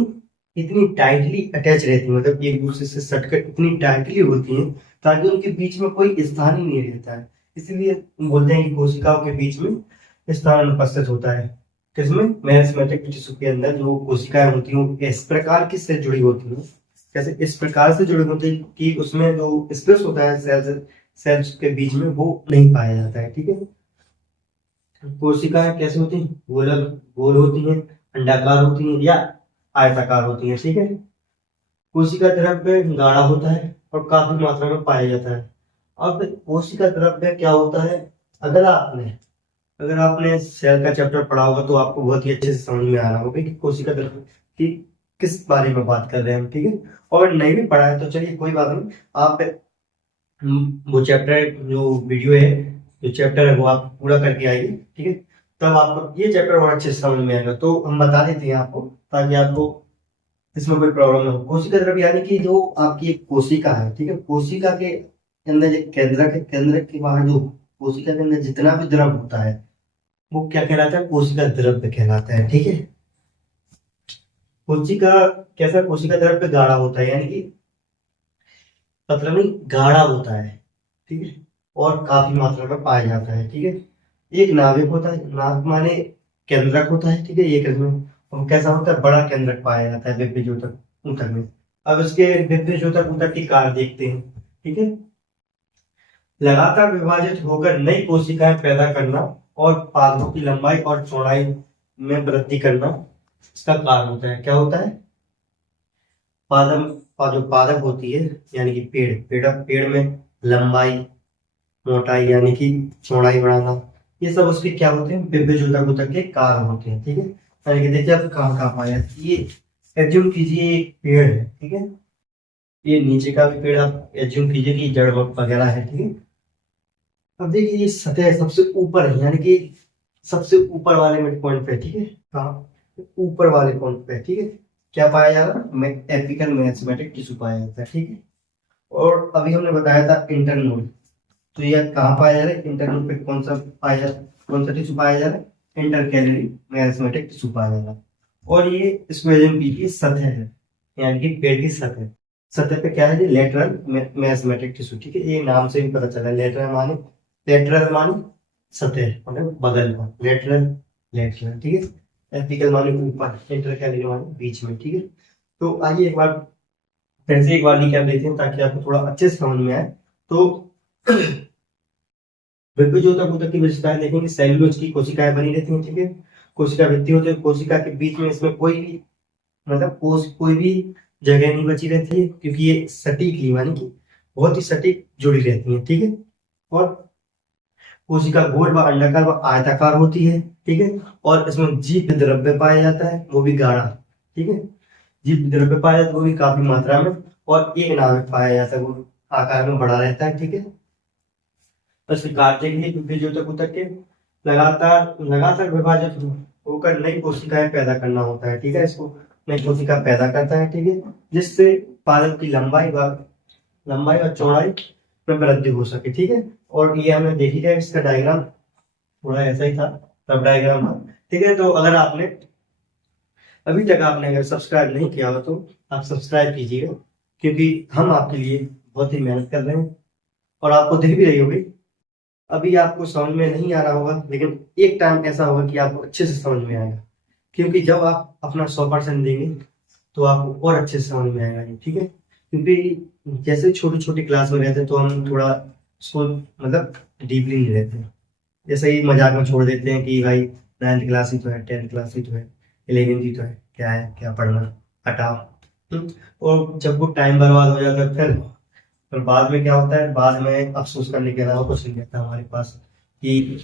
इतनी टाइटली अटैच रहती है, मतलब एक दूसरे से सटकर इतनी टाइटली होती है ताकि उनके बीच में कोई स्थान ही नहीं रहता है। इसलिए बोलते हैं कि कोशिकाओं के बीच में स्थान अनुपस्थित होता है। किसमें? मैथमेटिक टिश्यू के अंदर जो कोशिकाएं होती हैं वो इस प्रकार किससे जुड़ी होती हैं? कैसे? इस प्रकार से जुड़ी होती है कि उसमें जो स्पेस होता है सेल्स के बीच में वो नहीं पाया जाता है, ठीक है। कोशिकाएं कैसे होती हैं? गोल होती हैं, अंडाकार होती हैं, या आयताकार होती हैं, ठीक है। कोशिका द्रव्य गाढ़ा होता है और काफी मात्रा में पाया जाता है। अब कोशिका द्रव्य क्या होता है? अगर आपने अगर आपने सेल का चैप्टर पढ़ा होगा तो आपको बहुत ही अच्छे से समझ में आ रहा होगा कि कोशिका द्रव्य की किस बारे में बात कर रहे हैं हम, ठीक है। और नहीं भी पढ़ा है तो चलिए कोई बात नहीं, आप वो चैप्टर जो वीडियो है, जो चैप्टर है वो आप पूरा करके आइए, ठीक है, तब आपको ये चैप्टर और अच्छे से समझ में आएगा। तो हम बता देते हैं आपको ताकि आपको इसमें कोई प्रॉब्लम ना हो। कोशिका द्रव्य यानी कि जो आपकी एक कोशिका है, ठीक है, कोशिका के अंदर एक केंद्र के बाहर जो कोशिका के अंदर जितना भी द्रव होता है वो क्या कहलाता है? कोशिका द्रव्य कहलाता है, ठीक है। कोशिका कैसा? कोशिका द्रव्य गाढ़ा होता है, यानी कि पतला नहीं, गाढ़ा होता है, ठीक है, और काफी मात्रा में पाया जाता है, ठीक है। एक नाभिक होता है, नाभिक माने केंद्रक होता है, ठीक है, एक इसमें, वो कैसा होता है, बड़ा केंद्रक पाया जाता है विभ्रजोतक ऊतक में। अब इसके विभ्रजोतक ऊतक की कार्य देखते हैं। ठीक है, लगातार विभाजित होकर नई कोशिकाएं पैदा करना और पादपों की लंबाई और चौड़ाई में वृद्धि करना इसका कारण होता है। क्या होता है, जो पादप होती है यानी कि पेड़ में लंबाई मोटाई यानी कि चौड़ाई बढ़ाना, ये सब उसके क्या होते हैं, विभ्रजोतक ऊतक के कारण होते हैं। ठीक है, यानी कि देखिए आप कहाँ कहाँ पाया, ये एज्यूम कीजिए एक पेड़ है। ठीक है, ये नीचे का भी पेड़ आप एज्यूम कीजिए कि जड़ वगैरह है। ठीक है, अब देखिए ये सतह सबसे ऊपर है, यानी कि सबसे ऊपर वाले मिड पॉइंट पे। ठीक है, कहाँ, ऊपर वाले पॉइंट पे। ठीक है, क्या पाया जा रहा है, एपिकल मेरिस्टेमेटिक टिश्यू पाया जाता है। ठीक है, और अभी हमने बताया था इंटरनोड, तो ये कहाँ पाया जा रहा है, इंटरनोड पे कौन सा टिश्यू पाया जा रहा है, इंटरकैलरी मेरिस्टेमेटिक टिश्यू पाया जा रहा है। और ये स्क्वेरियम की सतह है, यानी कि पेड़ की सतह, सतह पे क्या है, लेटरल मेरिस्टेमेटिक टिश्यू। ठीक है, ये नाम से भी पता चला, लेटरल माने सतह मतलब बगल का, लेटरल। ठीक है, एपिकल माने ऊपर, इंटरकैलरी माने बीच में। ठीक है, तो आइए एक बार फिर से एक बार रिकैप देते हैं ताकि आपको थोड़ा अच्छे से समझ में आए। तो विभ्रजोतक ऊतक की विशेषताएं देखेंगे, सेलुलोज की कोशिकाएं बनी रहती हैं। ठीक है, कोशिका वृद्धि होती है, कोशिका के बीच में इसमें कोई भी मतलब कोई भी जगह नहीं बची रहती है, क्योंकि ये सटीकली मानी कि बहुत ही सटीक जुड़ी रहती है। ठीक है, और कोशिका गोल व अंडाकार व आयताकार होती है। ठीक है, और इसमें जीव द्रव्य पाया जाता है, वो भी गाढ़ा। ठीक है, जीव द्रव्य पाया जाता है, वो भी काफी मात्रा में, और एक नाभिक पाया जाता है, वो आकार में बड़ा रहता है। ठीक है, बस कार्य के लिए विभ्रजोतक ऊतक के लगातार विभाजित होकर नई कोशिकाएं पैदा करना होता है। ठीक है, इसको नई कोशिका पैदा करता है। ठीक है, जिससे पादप की लंबाई और चौड़ाई में वृद्धि हो सके। ठीक है, और ये हमने देखी है, इसका डायग्राम थोड़ा ऐसा ही था, सब डायग्राम था। ठीक है, तो अगर आपने अभी तक अगर सब्सक्राइब नहीं किया हो तो आप सब्सक्राइब कीजिएगा, क्योंकि हम आपके लिए बहुत ही मेहनत कर रहे हैं और आपको दिख भी रही होगी। अभी आपको समझ में नहीं आ रहा होगा, लेकिन एक टाइम ऐसा होगा कि आपको अच्छे से समझ में आएगा, क्योंकि जब आप अपना 100% देंगे तो आपको और अच्छे से समझ में आएगा। ठीक है, क्योंकि जैसे छोटी छोटी क्लास में रहते हैं तो हम थोड़ा उसको मतलब डीपली नहीं रहते हैं, जैसे ही मजाक में छोड़ देते हैं कि भाई 9th क्लास ही तो है, 10th क्लास ही तो है, 11th ही तो है, क्या पढ़ना, हटाओ। और जब वो टाइम बर्बाद हो जाता है फिर बाद में क्या होता है, बाद में अफसोस करने के अलावा कुछ नहीं रहता हमारे पास कि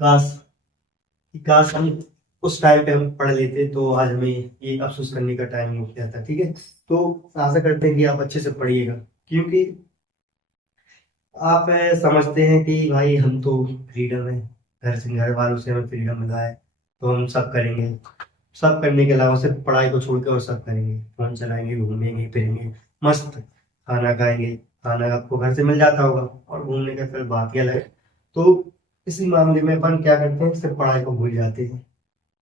काश हम उस टाइम पे हम पढ़ लेते तो आज हमें ये अफसोस करने का टाइम नहीं जाता। ठीक है, तो आशा करते हैं कि आप अच्छे से पढ़िएगा, क्योंकि आप समझते हैं कि भाई हम तो फ्रीडम है, घर वालों से हमें फ्रीडम मिला है तो हम सब करेंगे, सब करने के अलावा सिर्फ पढ़ाई को छोड़कर और सब करेंगे, फोन चलाएंगे, घूमेंगे फिरेंगे, मस्त खाना खाएंगे, खाना आपको घर से मिल जाता होगा और घूमने का फिर बात ही अलग है। तो इसी मामले में अपन क्या करते हैं, सिर्फ पढ़ाई को भूल जाते हैं।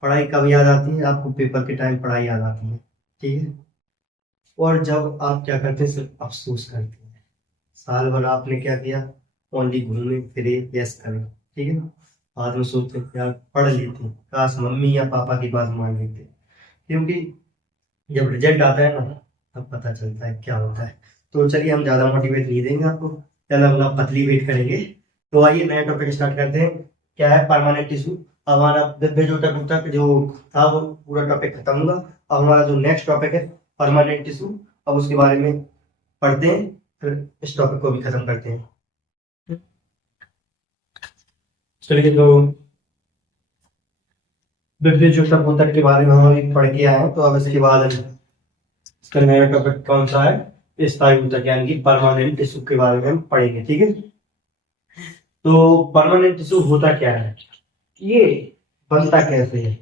पढ़ाई कब याद आती है आपको, पेपर के टाइम पढ़ाई याद आती है। ठीक है, और जब आप क्या करते हैं, सिर्फ अफसोस करते हैं, साल भर आपने क्या किया, ओनली घूमे फिरे, यस करे। ठीक है, बाद में सोचते हैं यार पढ़ लेते, काश मम्मी या पापा की बात मान लेते, क्योंकि जब रिजल्ट आता है ना तब पता चलता है क्या होता है। तो चलिए हम ज्यादा मोटिवेट नहीं देंगे आपको, चलो हम लोग पतली वेट करेंगे। तो आइए नया टॉपिक स्टार्ट करते हैं। क्या है, परमानेंट टिश्यू। अब हमारा विभ्रजोतक जो था वो पूरा टॉपिक खत्म हुआ। अब हमारा जो नेक्स्ट टॉपिक है परमानेंट टिश्यू, अब उसके बारे में पढ़ते हैं, फिर इस टॉपिक को भी खत्म करते हैं। चलिए, तो विभ्रजोतक ऊतक के बारे में हम अभी पढ़ के आए हैं, तो अब इसके बाद इसका नया टॉपिक कौन सा है, स्थायी ऊतक यानी कि परमानेंट टिश्यू के बारे में हम पढ़ेंगे। ठीक है, तो परमानेंट टिश्यू होता क्या है, ये बनता कैसे है,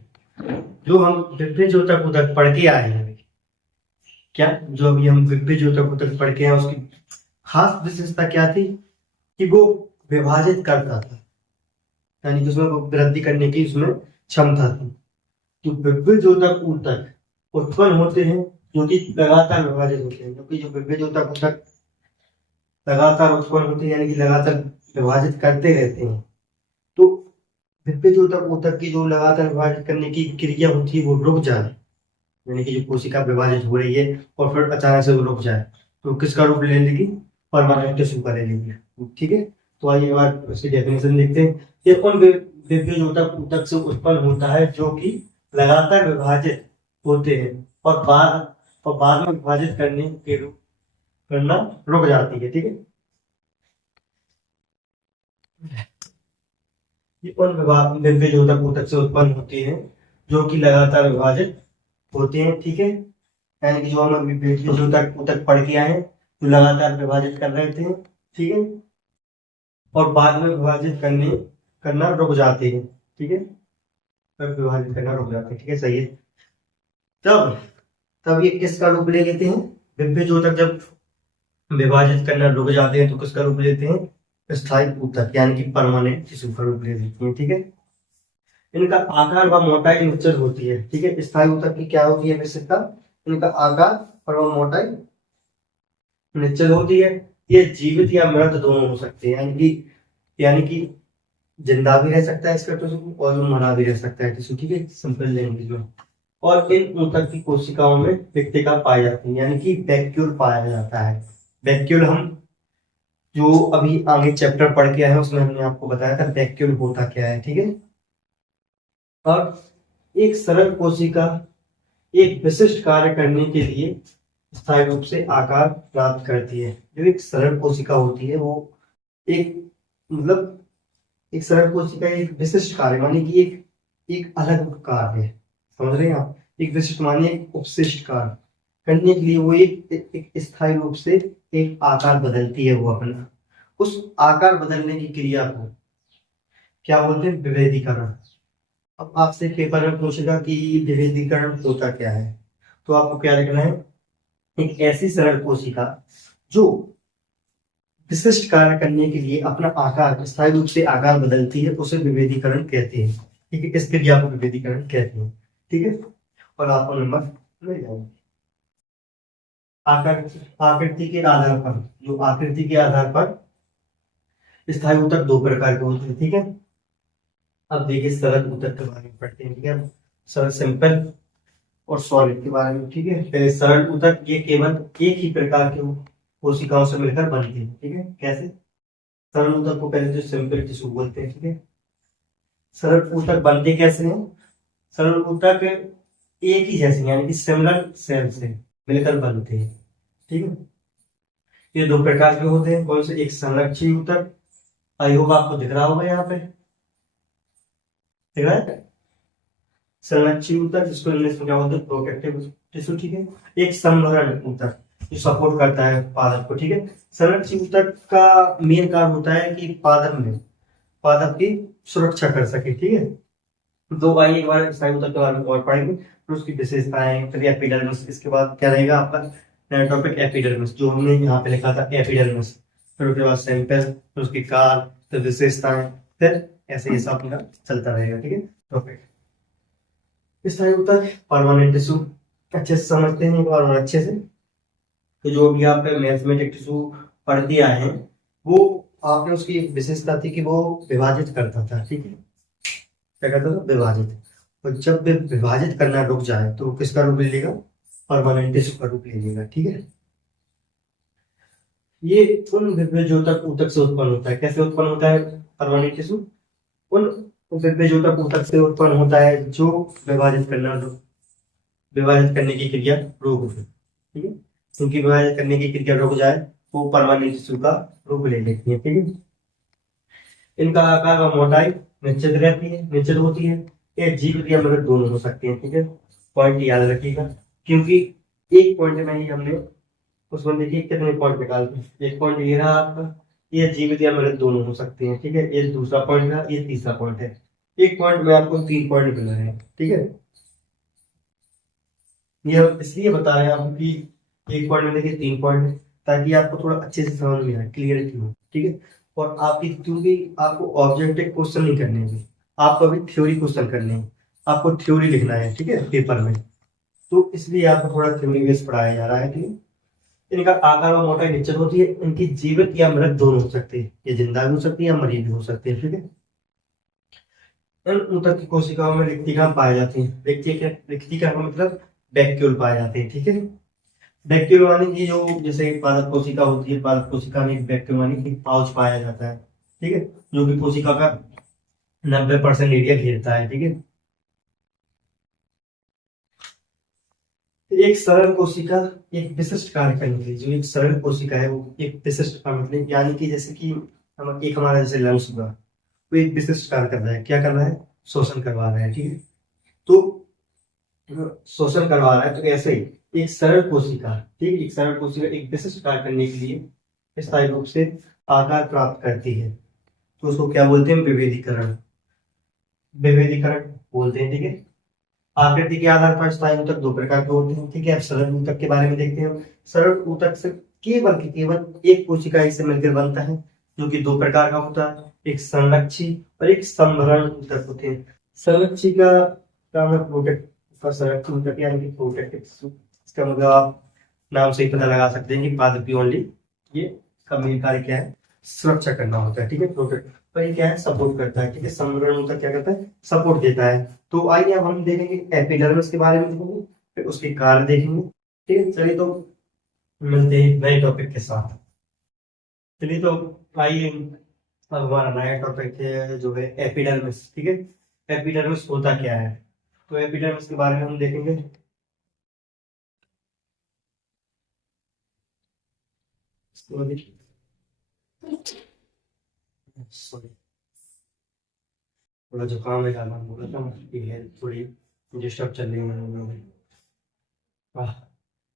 जो हम विभ्रजोतक ऊतक पढ़ के आए हैं, क्या जो अभी हम विभ्रजोतक ऊतक पढ़ के आए उसकी खास विशेषता क्या थी, कि वो विभाजित करता था, यानी कि उसमें वृद्धि करने की उसमें क्षमता थी। तो विभ्रजोतक ऊतक उत्पन्न होते हैं जो कि लगातार विभाजित होते हैं, क्योंकि जो विभ्रजोतक ऊतक लगातार उत्पन्न होते हैं यानी कि लगातार विभाजित करते रहते हैं, तो विभ्रजोतक ऊतक की जो लगातार विभाजित करने की क्रिया होती है वो रुक जाए, यानी कि जो कोशिका विभाजित हो रही है और फिर अचानक से वो रुक जाए तो किसका रूप ले लेगी, परमानेंट टिश्यू का ले लेगी। ठीक है, तो आइए बात उसकी डेफिनेशन देखते हैं। ये उन विभेद ऊतक से उत्पन्न होता है जो कि लगातार विभाजित होते हैं और बाद में विभाजित करना रुक जाती है। ठीक है, ये उन विभेद ऊतक से उत्पन्न होती है जो कि लगातार विभाजित होते हैं। ठीक है, यानी कि जो हम विभेद ऊतक पढ़ के आए हैं जो लगातार विभाजित कर रहे थे। ठीक है, और बाद में विभाजित करना रुक जाते हैं। ठीक है, तब विभाजित करना रुक जाते हैं। ठीक है, सही है। तब ये किसका रूप ले लेते हैं, विभेदोतक जब विभाजित करना रुक जाते हैं तो किसका रूप लेते हैं, स्थायी ऊतक यानी कि परमानेंट टिश्यू का रूप ले लेते हैं। ठीक है, इनका आकार व मोटाई निश्चित होती है। ठीक है, स्थायी ऊतक की क्या होती है विशेषता, इनका आकार और मोटाई निश्चित होती है। ये जीवित या मृत दोनों हो सकते हैं, यानी कि जिंदा भी रह सकता है इसका टिश्यू और मरा भी रह सकता है टिश्यू। ठीक है, सिंपल लैंग्वेज में। और इन ऊतक की कोशिकाओं में व्यक्तिका पाई जाती है, यानी कि वैक्यूल पाया जाता है। वैक्यूल हम जो अभी आगे चैप्टर पढ़ के आए हैं उसमें हमने आपको बताया था वैक्यूल होता क्या है। ठीक है, और एक सरल कोशिका एक विशिष्ट कार्य करने के लिए स्थायी रूप से आकार प्राप्त करती है। जो एक सरल कोशिका होती है वो एक सरल कोशिका एक विशिष्ट कार्य माने कि एक अलग कार्य है, समझ रहे हैं आप। एक विशिष्ट माने एक उपशिष्ट कार्य करने के लिए वो एक स्थायी रूप से एक आकार बदलती है। वो अपना उस आकार बदलने की क्रिया को क्या बोलते हैं, विभेदीकरण। अब आपसे पेपर में पूछेगा कि विभेदीकरण होता क्या है, तो आपको क्या लिखना है, एक ऐसी सरल कोशिका जो विशिष्ट कार्य करने के लिए अपना आकार स्थायी रूप से आकार बदलती है उसे विभेदीकरण कहते हैं। ठीक है, इस क्रिया को विभेदीकरण कहते हैं। ठीक है, और आपको नंबर मिल जाएगा। आकृति के आधार पर स्थायी ऊतक दो प्रकार के होते हैं। ठीक है, अब देखिए सरल ऊतक के बारे में पढ़ते हैं। ठीक है, सरल सिंपल और सॉलिड के बारे में। ठीक है, सरल ऊतक ये केवल एक ही प्रकार के कोशिकाओं से मिलकर बनते हैं। ठीक है, कैसे, सरल ऊतक को पहले तो सिंपल टिश्यू बोलते हैं। ठीक है, सरल ऊतक बनते कैसे हैं, सरल ऊतक एक ही जैसे यानी कि सिमिलर सेल से मिलकर बनते हैं। ठीक है, ये दो प्रकार के होते हैं। कौन से, एक संरक्षी ऊतक, आई होप आपको दिख रहा होगा यहाँ पे, दिख रहा है, संरक्षी ऊतक जिसको इंग्लिश में क्या बोलते हैं, प्रोटेक्टिव टिश्यू। ठीक है, एक संभरण ऊतक जो सपोर्ट करता है पादप को। ठीक है, संरक्षी ऊतक का मेन काम होता है कि पादप की सुरक्षा कर सके। ठीक है, दो बाई एक बार स्थायी ऊतक के बारे में और पढ़ेंगे, फिर उसकी विशेषताएं, फिर एपिडर्मिस, इसके बाद क्या रहेगा आपका नया टॉपिक एपिडर्मिस, जो हमने यहाँ पे लिखा था एपिडर्मिस, फिर उसके बाद सैंपल, फिर उसकी कार, फिर विशेषताएं, फिर ऐसे ये सब अपना चलता रहेगा। ठीक है, टॉपिक स्थायी ऊतक परमानेंट टिश्यू अच्छे से समझते हैं एक बार और अच्छे से। तो जो भी आप मैथमेटिक टिश्यू पढ़ दिया है वो आपने उसकी एक विशेषता थी कि वो विभाजित करता था। ठीक है, क्या करता था, विभाजित। और जब विभाजित करना रुक जाए तो किसका रूप ले लेगा, परमानेंट टिश्यू का रूप ले लेगा। ठीक है, ये उन विभेदोतक ऊतक से उत्पन्न होता है। कैसे उत्पन्न होता है परमानेंट टिश्यू, उन विभेदोतक ऊतक से उत्पन्न होता है जो विभाजित करने की क्रिया रोक दे। ठीक है, क्योंकि विभाजित करने की क्रिया रुक जाए वो परमानेंट टिश्यू का रूप ले लेती है। ठीक है, इनका आकार और मोटाई निश्चित होती है। ये जीवित या मृत दोनों हो सकते हैं। ठीक है, पॉइंट याद रखिएगा, क्योंकि एक पॉइंट में ही हमने उसमें देखिए कितने पॉइंट निकालते। एक पॉइंट ये रहा आपका, ये जीवित या मृत दोनों हो सकते हैं। ठीक है, ये दूसरा पॉइंट है, ये तीसरा पॉइंट है। एक पॉइंट में आपको 3 पॉइंट मिल रहे हैं। ठीक है, ये हम इसलिए बता रहे हैं आपको कि एक पॉइंट में देखिए 3 पॉइंट है, ताकि आपको थोड़ा अच्छे से समझ में आए, क्लियरिटी हो। ठीक है, और आपकी क्योंकि आपको ऑब्जेक्टिव क्वेश्चन नहीं करने हैं, आपको अभी थ्योरी क्वेश्चन करने हैं, आपको थ्योरी लिखना है। ठीक है, पेपर में, तो इसलिए आपको थोड़ा थ्योरी बेस पढ़ाया जा रहा है। ठीक है, इनका आकार और मोटाई निश्चित होती है। इनकी जीवित या मृत दोनों हो सकते हैं, ये जिंदा भी हो सकती है या मरी भी हो सकते हैं। ठीक है, इन ऊतक की कोशिकाओं में रिक्तिकाएं पाई जाती हैं। रिक्तिका का मतलब वैक्यूल पाए जाते हैं, ठीक है। वैक्यूल माने कि जो जैसे पादप कोशिका होती है, पादप कोशिका में एक वैक्यूल माने कि पाउच पाया जाता है, ठीक है, जो कि कोशिका का 90% एरिया घेरता है, ठीक है। एक सरल कोशिका एक विशिष्ट कार्य करने के लिए, जो एक सरल कोशिका है वो एक विशिष्ट कार्य मतलब यानी कि जैसे कि हम एक हमारा जैसे लंग्स हुआ, वो एक विशिष्ट कार्य कर रहा है, क्या कर रहा है, शोषण करवा रहा है, ठीक है। तो शोषण करवा रहा है, तो ऐसे ही एक सरल कोशिका, ठीक है, एक सरल कोशिका एक विशिष्ट कार्य करने के लिए स्थायी रूप से आकार प्राप्त करती है, तो उसको क्या बोलते हैं, विभेदीकरण, विभेदीकरण बोलते हैं, ठीक है। आकृति के आधार पर स्थायी ऊतक दो प्रकार के होते हैं, ठीक है। अब सरल ऊतक के बारे में देखते हैं। सरल ऊतक से केवल एक कोशिका से मिलकर बनता है, जो कि दो प्रकार का होता है, एक संरक्षी और एक संभरण ऊतक होते हैं। संरक्षी का काम है प्रोटेक्ट, का संरक्षी ऊतक यानी कि प्रोटेक्टिव टिश्यू। इसका मतलब आप नाम से ही पता लगा सकते हैं कि पादपी ओनली ये का मेन कार्य क्या है, सुरक्षा करना होता है, ठीक है, प्रोटेक्ट। पर ये क्या है, सपोर्ट करता है, ठीक है। संभरण ऊतक क्या करता है, सपोर्ट देता है। तो आइए अब हम देखेंगे एपिडर्मिस के बारे में देखेंगे, फिर उसके कार्य देखेंगे, ठीक है। चलिए तो मिलते हैं नए टॉपिक के साथ। चलिए तो आइए, अब हमारा नया टॉपिक है जो है एपिडर्मिस, ठीक है। एपिडर्मिस होता क्या है, तो एपिडर्मिस के बारे में हम देखेंगे। सॉरी, थोड़ा जुकाम है, गाना बोला था, हेल्थ थोड़ी डिस्टर्ब चल रही है।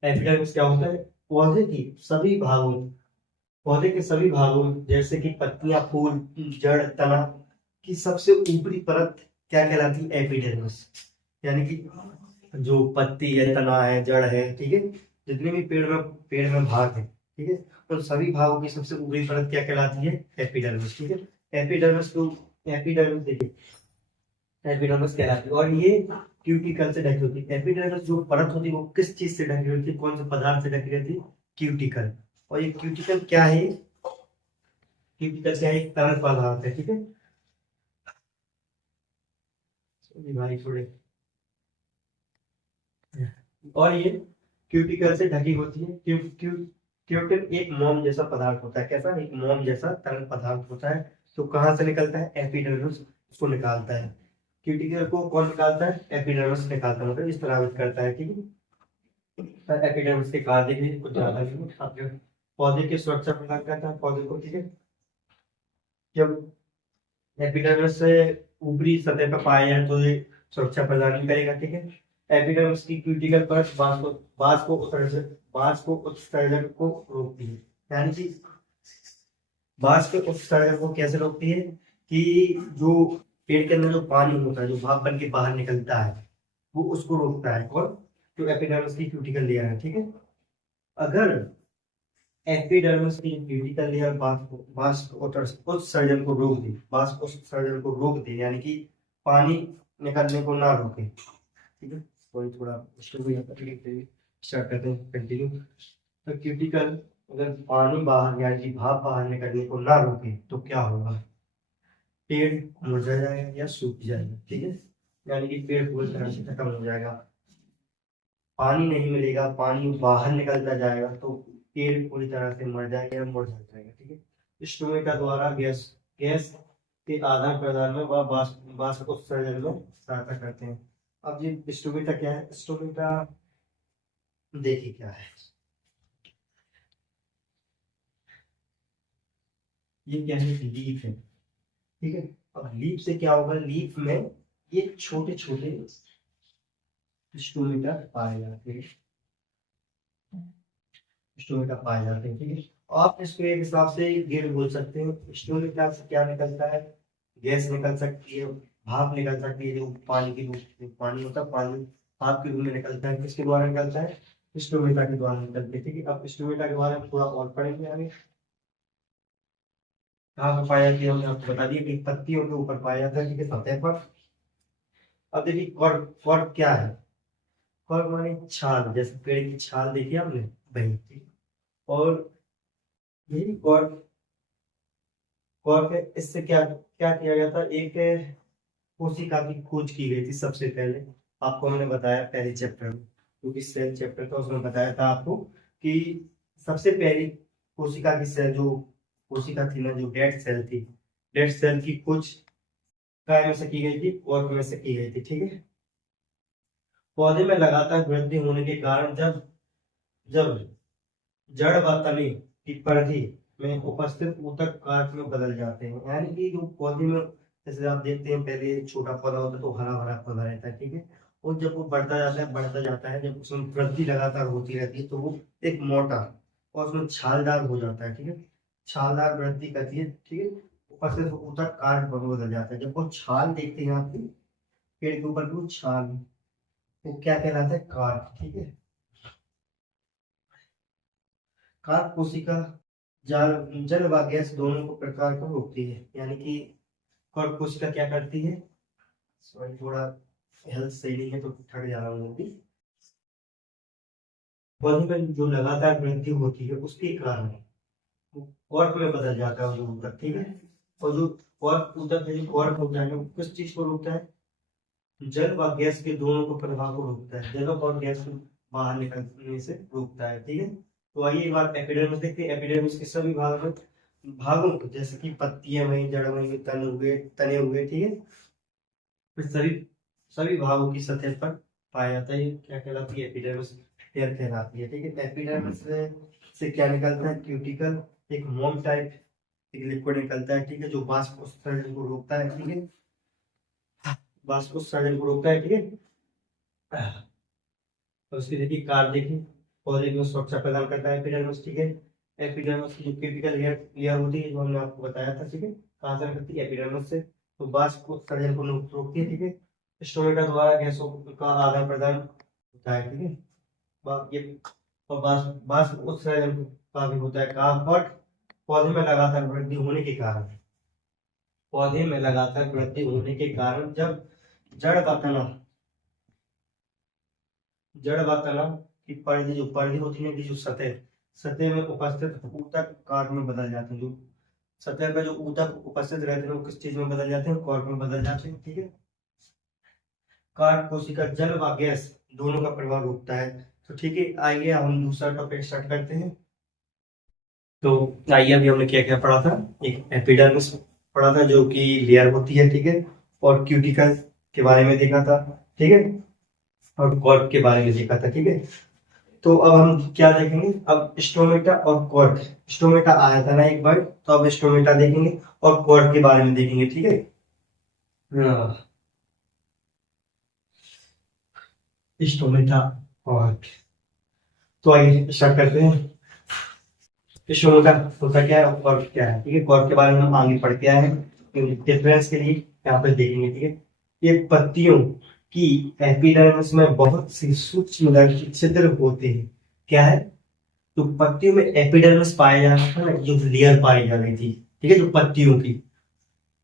एपिडर्मिस क्या होता है, पौधे की सभी भागों, पौधे के सभी भागों जैसे कि पत्तियां, फूल, जड़, तना की सबसे ऊपरी परत क्या कहलाती है, एपिडर्मिस। यानी कि जो पत्ती है, तना है, जड़ है, ठीक है, जितने भी पेड़ में भाग है, ठीक है, उन सभी भागों की सबसे ऊपरी परत क्या कहलाती है, एपिडर्मिस, ठीक है। एपिडर्मिस को, एपिडर्मिस देखिए, एपिडर्मिस कहलाती है, और ये क्यूटिकल से ढकी होती है। एपिडर्मिस जो परत होती है वो किस चीज से ढकी होती है, कौन से पदार्थ से ढकी रहती है, क्यूटिकल। और ये क्यूटिकल क्या है, क्यूटिकल क्या है, एक तरल पदार्थ है, ठीक है। सॉरी भाई थोड़े, और ये क्यूटिकल से ढकी होती है। क्यूटिकल एक मोम जैसा पदार्थ होता है, कैसा, एक मोम जैसा तरल पदार्थ होता है। तो कहाँ से निकलता है, एपिडर्मिस उसको निकालता है। क्यूटिकल को कौन निकालता है, एपिडर्मिस निकालता है, मतलब इस तरह करता है, ठीक है। एपिडर्मिस के कार्य के लिए कुछ ज्यादा नहीं, आपके पौधे की सुरक्षा प्रदान करता है पौधे को, ठीक है। जब एपिडर्मिस से ऊपरी सतह पर पाया जाए तो ये सुरक्षा प्रदान नहीं करेगा, ठीक है। एपिडर्मिस की क्यूटिकल परत बांस को उत्सर्जन को रोकती है, यानी कि बांस के उत्सर्जन को कैसे रोकती है, कि जो पेड़ के अंदर जो पानी होता है, जो भाप बन के बाहर निकलता है, वो उसको रोकता है, और जो एपिडर्मिस की क्यूटिकल लेयर है, ठीक है। अगर एपिडर्मिस की क्यूटिकल लेयर वाष्प उत्सर्जन को रोक दे, वाष्प उत्सर्जन को रोक दे, यानी कि पानी निकलने को ना रोके, ठीक है। कोई थोड़ा मुश्किल हो जाता है, ठीक है, स्टार्ट करते हैं, कंटिन्यू। तो क्यूटिकल अगर पानी बाहर यानी कि भाप बाहर निकलने को ना रोके तो क्या होगा, पेड़ मुरझा जाएगा या सूख जाएगा, ठीक है। यानी कि पेड़ पूरी तरह से खत्म हो जाएगा, पानी नहीं मिलेगा, पानी बाहर निकलता जाएगा, तो पेड़ पूरी तरह से मर जाएगा या मुरझा जाएगा, ठीक है। स्टोमेटा द्वारा गैस गैस के आदान प्रदान में वह वाष्प उत्सर्जन में सहायता करते हैं। अब ये स्टोमेटा क्या है, स्टोमेटा देखिए क्या है, ये क्या है, लीफ है, ठीक है। अब लीफ से क्या होगा, लीफ में ये छोटे छोटे स्टोमेटा पाए जाते हैं, स्टोमेटा पाए जाते हैं, ठीक है। आप इसको एक हिसाब से गेट बोल सकते हैं। स्टोमेटा से क्या निकलता है, गैस निकल सकती है, भाप निकल सकती है, जो पानी की रूप, पानी होता है, पानी भाप के रूप में निकलता है, किसके द्वारा निकलता है, स्टोमेटा के द्वारा निकलती है, ठीक है। अब स्टोमेटा के बारे में थोड़ा और पढ़ेंगे आगे। कहाँ पर पाया जाती है, हमने आपको बता दिया कि पत्तियों के ऊपर पाया जाता है, ठीक है, सतह पर। अब देखिए कॉर्क, कॉर्क क्या है, कॉर्क माने छाल, जैसे पेड़ की छाल देखी आपने, वही, ठीक है? और यही कॉर्क, कॉर्क है, इससे क्या क्या किया गया था, एक कोशिका की खोज की गई थी सबसे पहले, आपको मैंने बताया पहले चैप्टर में। जो कि सेल चैप्टर था उसमें बताया था आपको कि सबसे पहली कोशिका की सेल जो कोशिका थी ना, जो डेड सेल थी, डेड सेल की कुछ काय में से की गई थी और में से की गई थी। ठीक है, पौधे में लगातार वृद्धि होने के कारण जब जब जड़ व तने की परिधि में उपस्थित ऊतक काट में बदल जाते हैं। यानी कि जो पौधे में, जैसे आप देखते हैं पहले छोटा पौधा होता है तो हरा भरा पौधा रहता है, ठीक है, और जब वो बढ़ता जाता है, जब उसमें वृद्धि लगातार होती रहती है तो वो एक मोटा और उसमें छालदार हो जाता है। ठीक है, छालदार वृद्धि करती है। ठीक है, उपस्थित ऊतक काट में बदल जाता है। जब वो छाल देखते हैं आपकी पेड़ के ऊपर की वो छाल, वो क्या कहलाता है? काट। ठीक है, काट कोशिका जल जल व गैस दोनों को प्रकार को रोकती है। यानी कि कर्क कोशिका क्या करती है? सॉरी, थोड़ा हेल्थ सही नहीं है तो थक जा रहा हूँ अभी। पौधे में जो लगातार वृद्धि होती है उसके कारण वो कर्क में बदल जाता है जो ऊतक। ठीक है, और जो कर्क ऊतक है, जो कर्क होता है वो किस चीज को रोकता है? जल व गैस के दोनों को प्रभाव को रोकता है, जल और गैस को बाहर निकलने से रोकता है। ठीक है, तो आइए एक बार एपिडर्मिस देखते हैं। एपिडर्मिस के सभी भागों को, जैसे कि पत्तियां हुई, जड़ हुई, तने हुए, ठीक है, फिर सभी सभी भागों की सतह पर पाया जाता है। ये क्या कहलाती है? एपिडर्मिस लेयर कहलाती है। ठीक है, एपिडर्मिस से क्या निकलता है? क्यूटिकल, एक मोम टाइप एक लिक्विड निकलता है। ठीक है, जो वाष्प उत्सर्जन को रोकता है। ठीक है, वाष्प उत्सर्जन को रोकता है। ठीक है, और उसकी देखिए कार देखिए, पौधे की सुरक्षा प्रदान करता है एपिडर्मिस। ठीक है, एपिडर्मिस की जो क्यूटिकल लेयर लेयर होती है, जो हमने आपको बताया था, ठीक है, कहाँ से निकलती है? एपिडर्मिस से। तो वाष्प उत्सर्जन को रोकती है। ठीक है, स्टोमेटा द्वारा गैसों का आदान प्रदान होता है। ठीक है, ये और वाष्प वाष्प उत्सर्जन का भी होता है काम, बट पौधे में लगातार वृद्धि होने के कारण, पौधे में लगातार वृद्धि होने के कारण जब जड़ का तना, जड़ व तना की परिधि, जो परिधि होती है कि जो सतह सतह में उपस्थित ऊतक कार्ड में बदल जाते हैं। जो सतह पे जो ऊतक उपस्थित रहते हैं वो किस चीज में बदल जाते हैं? कॉर्ड में बदल जाते हैं। ठीक है, कार्ड कोशिका जल व गैस दोनों का प्रभाव रोकता है। तो ठीक है, आइए हम दूसरा टॉपिक स्टार्ट करते हैं। तो आइए, अभी हमने क्या क्या पढ़ा था? एक एपिडर्मिस पढ़ा था जो कि लेयर होती है। ठीक है, और क्यूटिकल के बारे में देखा था। ठीक है, और कॉर्ड के बारे में देखा था। ठीक है, तो अब हम क्या देखेंगे? अब स्टोमेटा और कॉर्ड। स्टोमेटा आया था ना एक बार, तो अब स्टोमेटा देखेंगे और कॉर्ड के बारे में देखेंगे। ठीक है, हाँ, स्टोमेटा, कॉर्ड। तो आइए स्टार्ट करते हैं। स्टोमेटा होता क्या है और कॉर्ड क्या है? ठीक है, कॉर्ड के बारे में हम आगे पढ़ के आए हैं, डिफरेंस के लिए यहाँ पे देखेंगे। ठीक है, ये पत्तियों की एपिडर्मिस में बहुत सी सूक्ष्म छिद्र होते हैं। क्या है? तो पत्तियों में एपिडर्मिस पाया जा रहा था ना, जो लेयर पाई जा रही थी, ठीक है, जो पत्तियों की,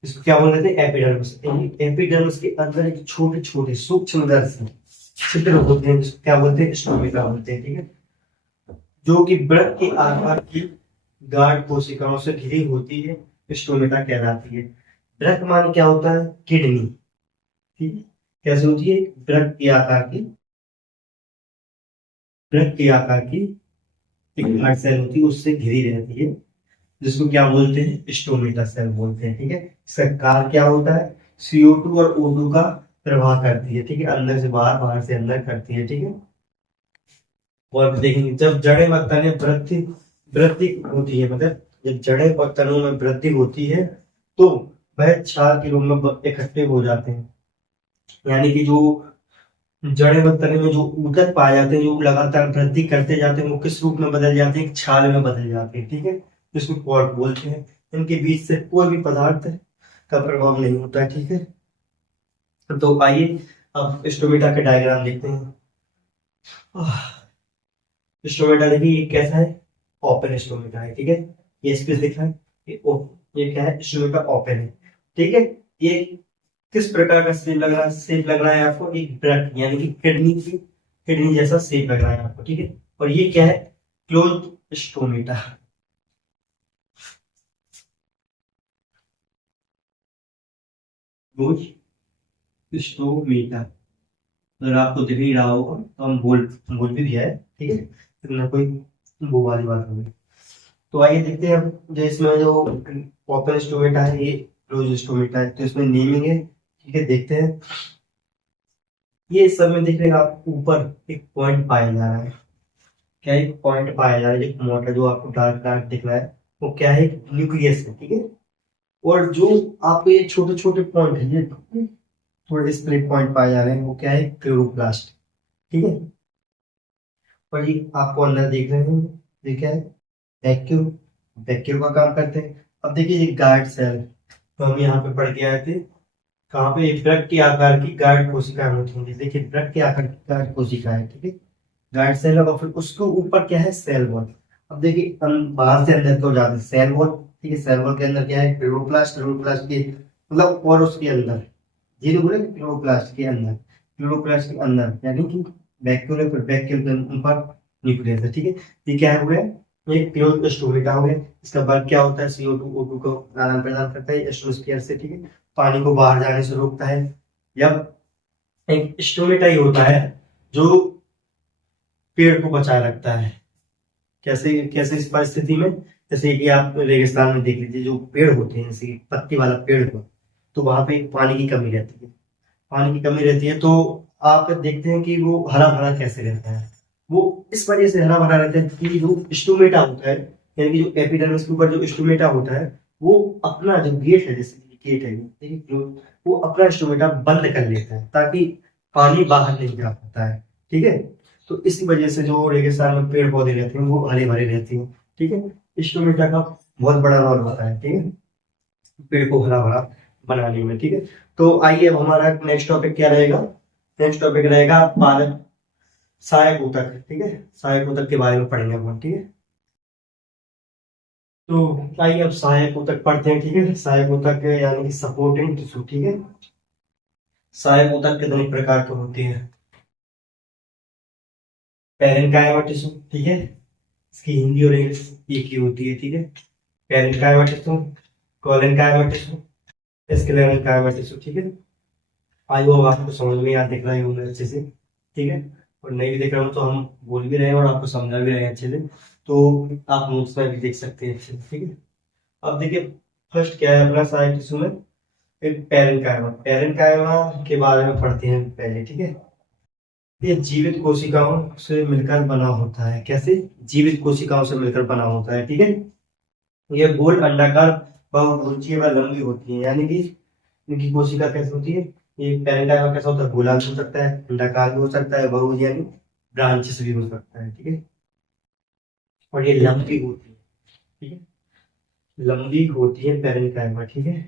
इसको क्या बोल रहे थे? एपिडर्मिस। एपिडर्मिस के अंदर एक छोटे छोटे सूक्ष्म छिद्र होते हैं, जिसको क्या बोलते हैं? स्टोमेटा बोलते हैं। ठीक है, जो कि वृक्क के आकार की गाढ़ कोशिकाओं से घिरी होती है, स्टोमेटा कहलाती है। वृक्क मान क्या होता है? किडनी। ठीक है, कैसे होती है? वृक्क के आकार की, वृक्क के आकार की एक हार्ड सेल होती है, उससे घिरी रहती है, जिसको क्या बोलते हैं? स्टोमेटा सेल बोलते हैं। ठीक है, इसका कार्य क्या होता है? CO2 और O2 का प्रवाह करती है। ठीक है, अंदर से बाहर, बाहर से अंदर करती है। ठीक है, और देखेंगे जब जड़ें व तने वृद्धि वृद्धि होती है, मतलब जब जड़ें और तनों में वृद्धि होती है तो वह क्षार के रूप में इकट्ठे हो जाते हैं। यानी कि जो जड़ें व तने में जो ऊतक पाए जाते हैं, जो लगातार वृद्धि करते जाते हैं, वो किस रूप में बदल जाते हैं? छाल में बदल जाते हैं। ठीक है, जिसको क्वार्क बोलते हैं। इनके बीच से कोई भी पदार्थ का प्रभाव नहीं होता है। ठीक है, तो आइए अब स्टोमेटा के डायग्राम देखते हैं। स्टोमेटा देखिए ये कैसा है? ओपन स्टोमेटा है। ठीक है, ये स्पेस दिख रहा है, ये क्या है? स्टोमेटा ओपन है। ठीक है, ये किस प्रकार का शेप लग रहा है? शेप लग रहा है आपको एक ब्रैक, यानी कि किडनी जैसा शेप लग रहा है आपको। ठीक है, और ये क्या है? Close stomata. Close stomata. अगर आपको दिख नहीं रहा होगा तो हम बोल भी दिया है, ठीक है, इतना कोई वो वाली बात होगी। तो आइए देखते हैं अब, जो इसमें जो ओपन स्टोमेटा है, ये क्लोज स्टोमेटा है, तो इसमें नेमिंग है, ठीक है, देखते हैं। ये सब में देख रहे हैं आप, ऊपर एक पॉइंट पाया जा रहा है। क्या एक पॉइंट पाया जा रहा है, जो मोटा, जो आपको डार्क डार्क दिख रहा है, वो क्या है, न्यूक्लियस है, ठीक है। और जो आपको ये छोटे छोटे पॉइंट है, ये थोड़े स्प्लिट पॉइंट पाए जा रहे हैं, वो क्या है, क्लोरोप्लास्ट, ठीक है। और ये आपको अंदर देख रहे हैं, ये क्या है, वैक्यूम। वैक्यूम का काम करते हैं। अब देखिए ये गार्ड सेल, तो हम यहाँ पे पढ़ के आए थे, कहाँ पे, एक वृक्क के आकार की गार्ड कोशिकाएं होती हैं। देखिए वृक्क के आकार की गार्ड कोशिकाएं, ठीक है, गार्ड सेल, और फिर उसके ऊपर क्या है, सेल वॉल। अब देखिए बाहर से अंदर को जाते हैं, सेल वॉल, ठीक है, सेल वॉल के अंदर क्या है, क्लोरोप्लास्ट, क्लोरोप्लास्ट के मतलब, और उसके अंदर, जिन्हें बोले क्लोरोप्लास्ट के अंदर, क्लोरोप्लास्ट के अंदर यानी कि वैक्यूल है, फिर वैक्यूल के ऊपर न्यूक्लियस है, ठीक है। ये क्या है, हो गया, ये क्लोज स्टोमेटा हो गया। इसका वर्क क्या होता है, CO2 O2 को आदान प्रदान करता है एटमॉस्फेयर से, ठीक है, पानी को बाहर जाने से रोकता है। या एक स्टोमेटा ही होता है जो पेड़ को बचाए रखता है। कैसे कैसे इस परिस्थिति में, जैसे कि आप रेगिस्तान में देख लीजिए, जो पेड़ होते हैं, जैसे पत्ती वाला पेड़ हो, तो वहां पे पानी की कमी रहती है, पानी की कमी रहती है, तो आप देखते हैं कि वो हरा भरा कैसे रहता है। वो इस वजह से हरा भरा रहता है कि जो स्टोमेटा होता है, यानी कि जो एपिडर्मिस के ऊपर जो स्टोमेटा होता है, वो अपना जो गेट है, जैसे गेट है, देखिए वो अपना स्टोमेटा बंद कर लेता है, ताकि पानी बाहर नहीं जा पाता है, ठीक है। तो इसी वजह से जो रेगिस्तान में पेड़ पौधे रहते हैं, वो हरे भरे रहते हैं, ठीक है। स्टोमेटा का बहुत बड़ा रोल होता है, ठीक है, पेड़ को हरा भरा बनाने में, ठीक है। तो आइए अब हमारा नेक्स्ट टॉपिक क्या रहेगा, नेक्स्ट टॉपिक रहेगा पारक, सहायक ऊतक, ठीक है, सहायक ऊतक के बारे में पढ़ेंगे अपन, ठीक है। तो आइए अब सहायक ऊतक पढ़ते हैं, ठीक है। सहायक ऊतक यानी कि सपोर्टिंग टिश्यू, ठीक है। सहायक ऊतक कितने प्रकार के होते हैं, पैरेन्काइमा टिश्यू, ठीक है, इसकी हिंदी और इंग्लिश एक ही होती है, ठीक है। Parenchyma tissue, collenchyma tissue, sclerenchyma tissue, ठीक है। आई वो आपको समझ में याद दिख रहा है होंगे अच्छे से, ठीक है। और नहीं भी दिख रहा हूँ तो हम बोल भी रहे हैं और आपको समझा भी रहे हैं अच्छे से, तो आप नोट्स में भी देख सकते हैं अच्छे से, ठीक है। अब देखिए फर्स्ट क्या है अपना सहायक टिश्यू में, एक पैरेन्काइमा, पैरेन्काइमा के बारे में पढ़ते हैं पहले, ठीक है। ये जीवित कोशिकाओं से मिलकर बना होता है, कैसे, जीवित कोशिकाओं से मिलकर बना होता है, ठीक है। ये गोल अंडाकार बहुभुजीय व लंबी होती है, यानी कि इनकी कोशिका कैसे होती है, ये पैरेन्काइमा कैसा होता है, गोलाकार हो सकता है, अंडाकार भी हो सकता है, बहुभुज यानी ब्रांचेस भी हो सकता है, ठीक है। और ये लंबी होती है, ठीक है, लंबी होती है पैरेन्काइमा, ठीक है।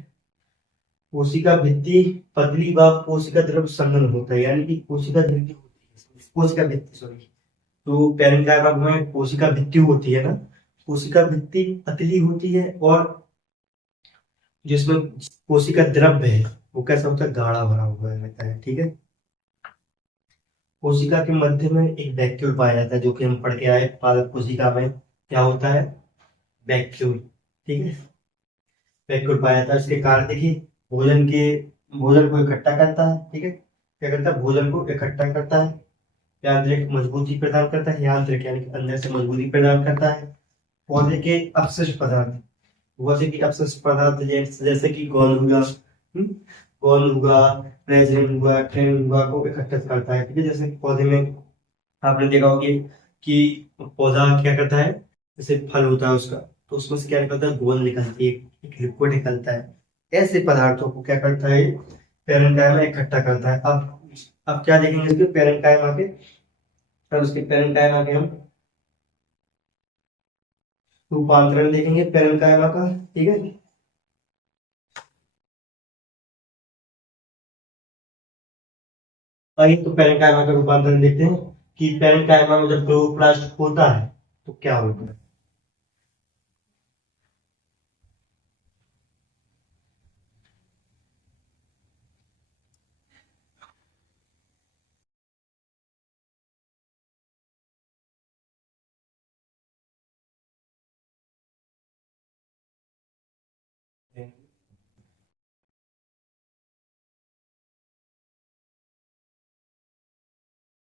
कोशिका भित्ति पतली व कोशिका द्रव संघन होता है, यानी कि कोशिका भित्ति होती है, कोशिका भित्ति सॉरी, तो पैरेन्काइमा में कोशिका भित्ति होती है ना, कोशिका भित्ति पतली होती है, और जिसमें कोशिका द्रव्य है वो कैसा होता है, गाढ़ा भरा हुआ रहता है, ठीक है। कोशिका के मध्य में एक वैक्यूल पाया जाता है, जो कि हम पढ़ के आए, पादप कोशिका में क्या होता है, वैक्यूल, ठीक है, वैक्यूल पाया जाता है। इसके कारण देखिए, भोजन के भोजन को इकट्ठा करता है, ठीक है, क्या करता है, भोजन को इकट्ठा करता है, यांत्रिक मजबूती प्रदान करता है, यांत्रिक यानी कि अंदर से मजबूती प्रदान करता है। पौधे के अपशिष्ट पदार्थ, पौधे के अपशिष्ट पदार्थ जैसे कि गोंद हुआ, गोंद हुआ, रेजिन हुआ, ट्रेन हुआ, को इकट्ठा करता है, ठीक है। जैसे पौधे में आपने देखा होगा कि पौधा क्या करता है, जैसे फल होता है उसका, तो उसमें से क्या निकलता है, गोंद निकलती है, एक लिक्विड निकलता है। ऐसे पदार्थों को क्या करता है, पैरेन्काइमा इकट्ठा करता है। अब क्या देखेंगे इसके पैरेन्काइमा के, और उसके पैरेन्काइमा के हम रूपांतरण देखेंगे पैरेन्काइमा का, ठीक है। आइए तो पैरेन्काइमा का रूपांतरण देखते हैं कि पैरेन्काइमा में जब क्लोरोप्लास्ट होता है तो क्या होता है।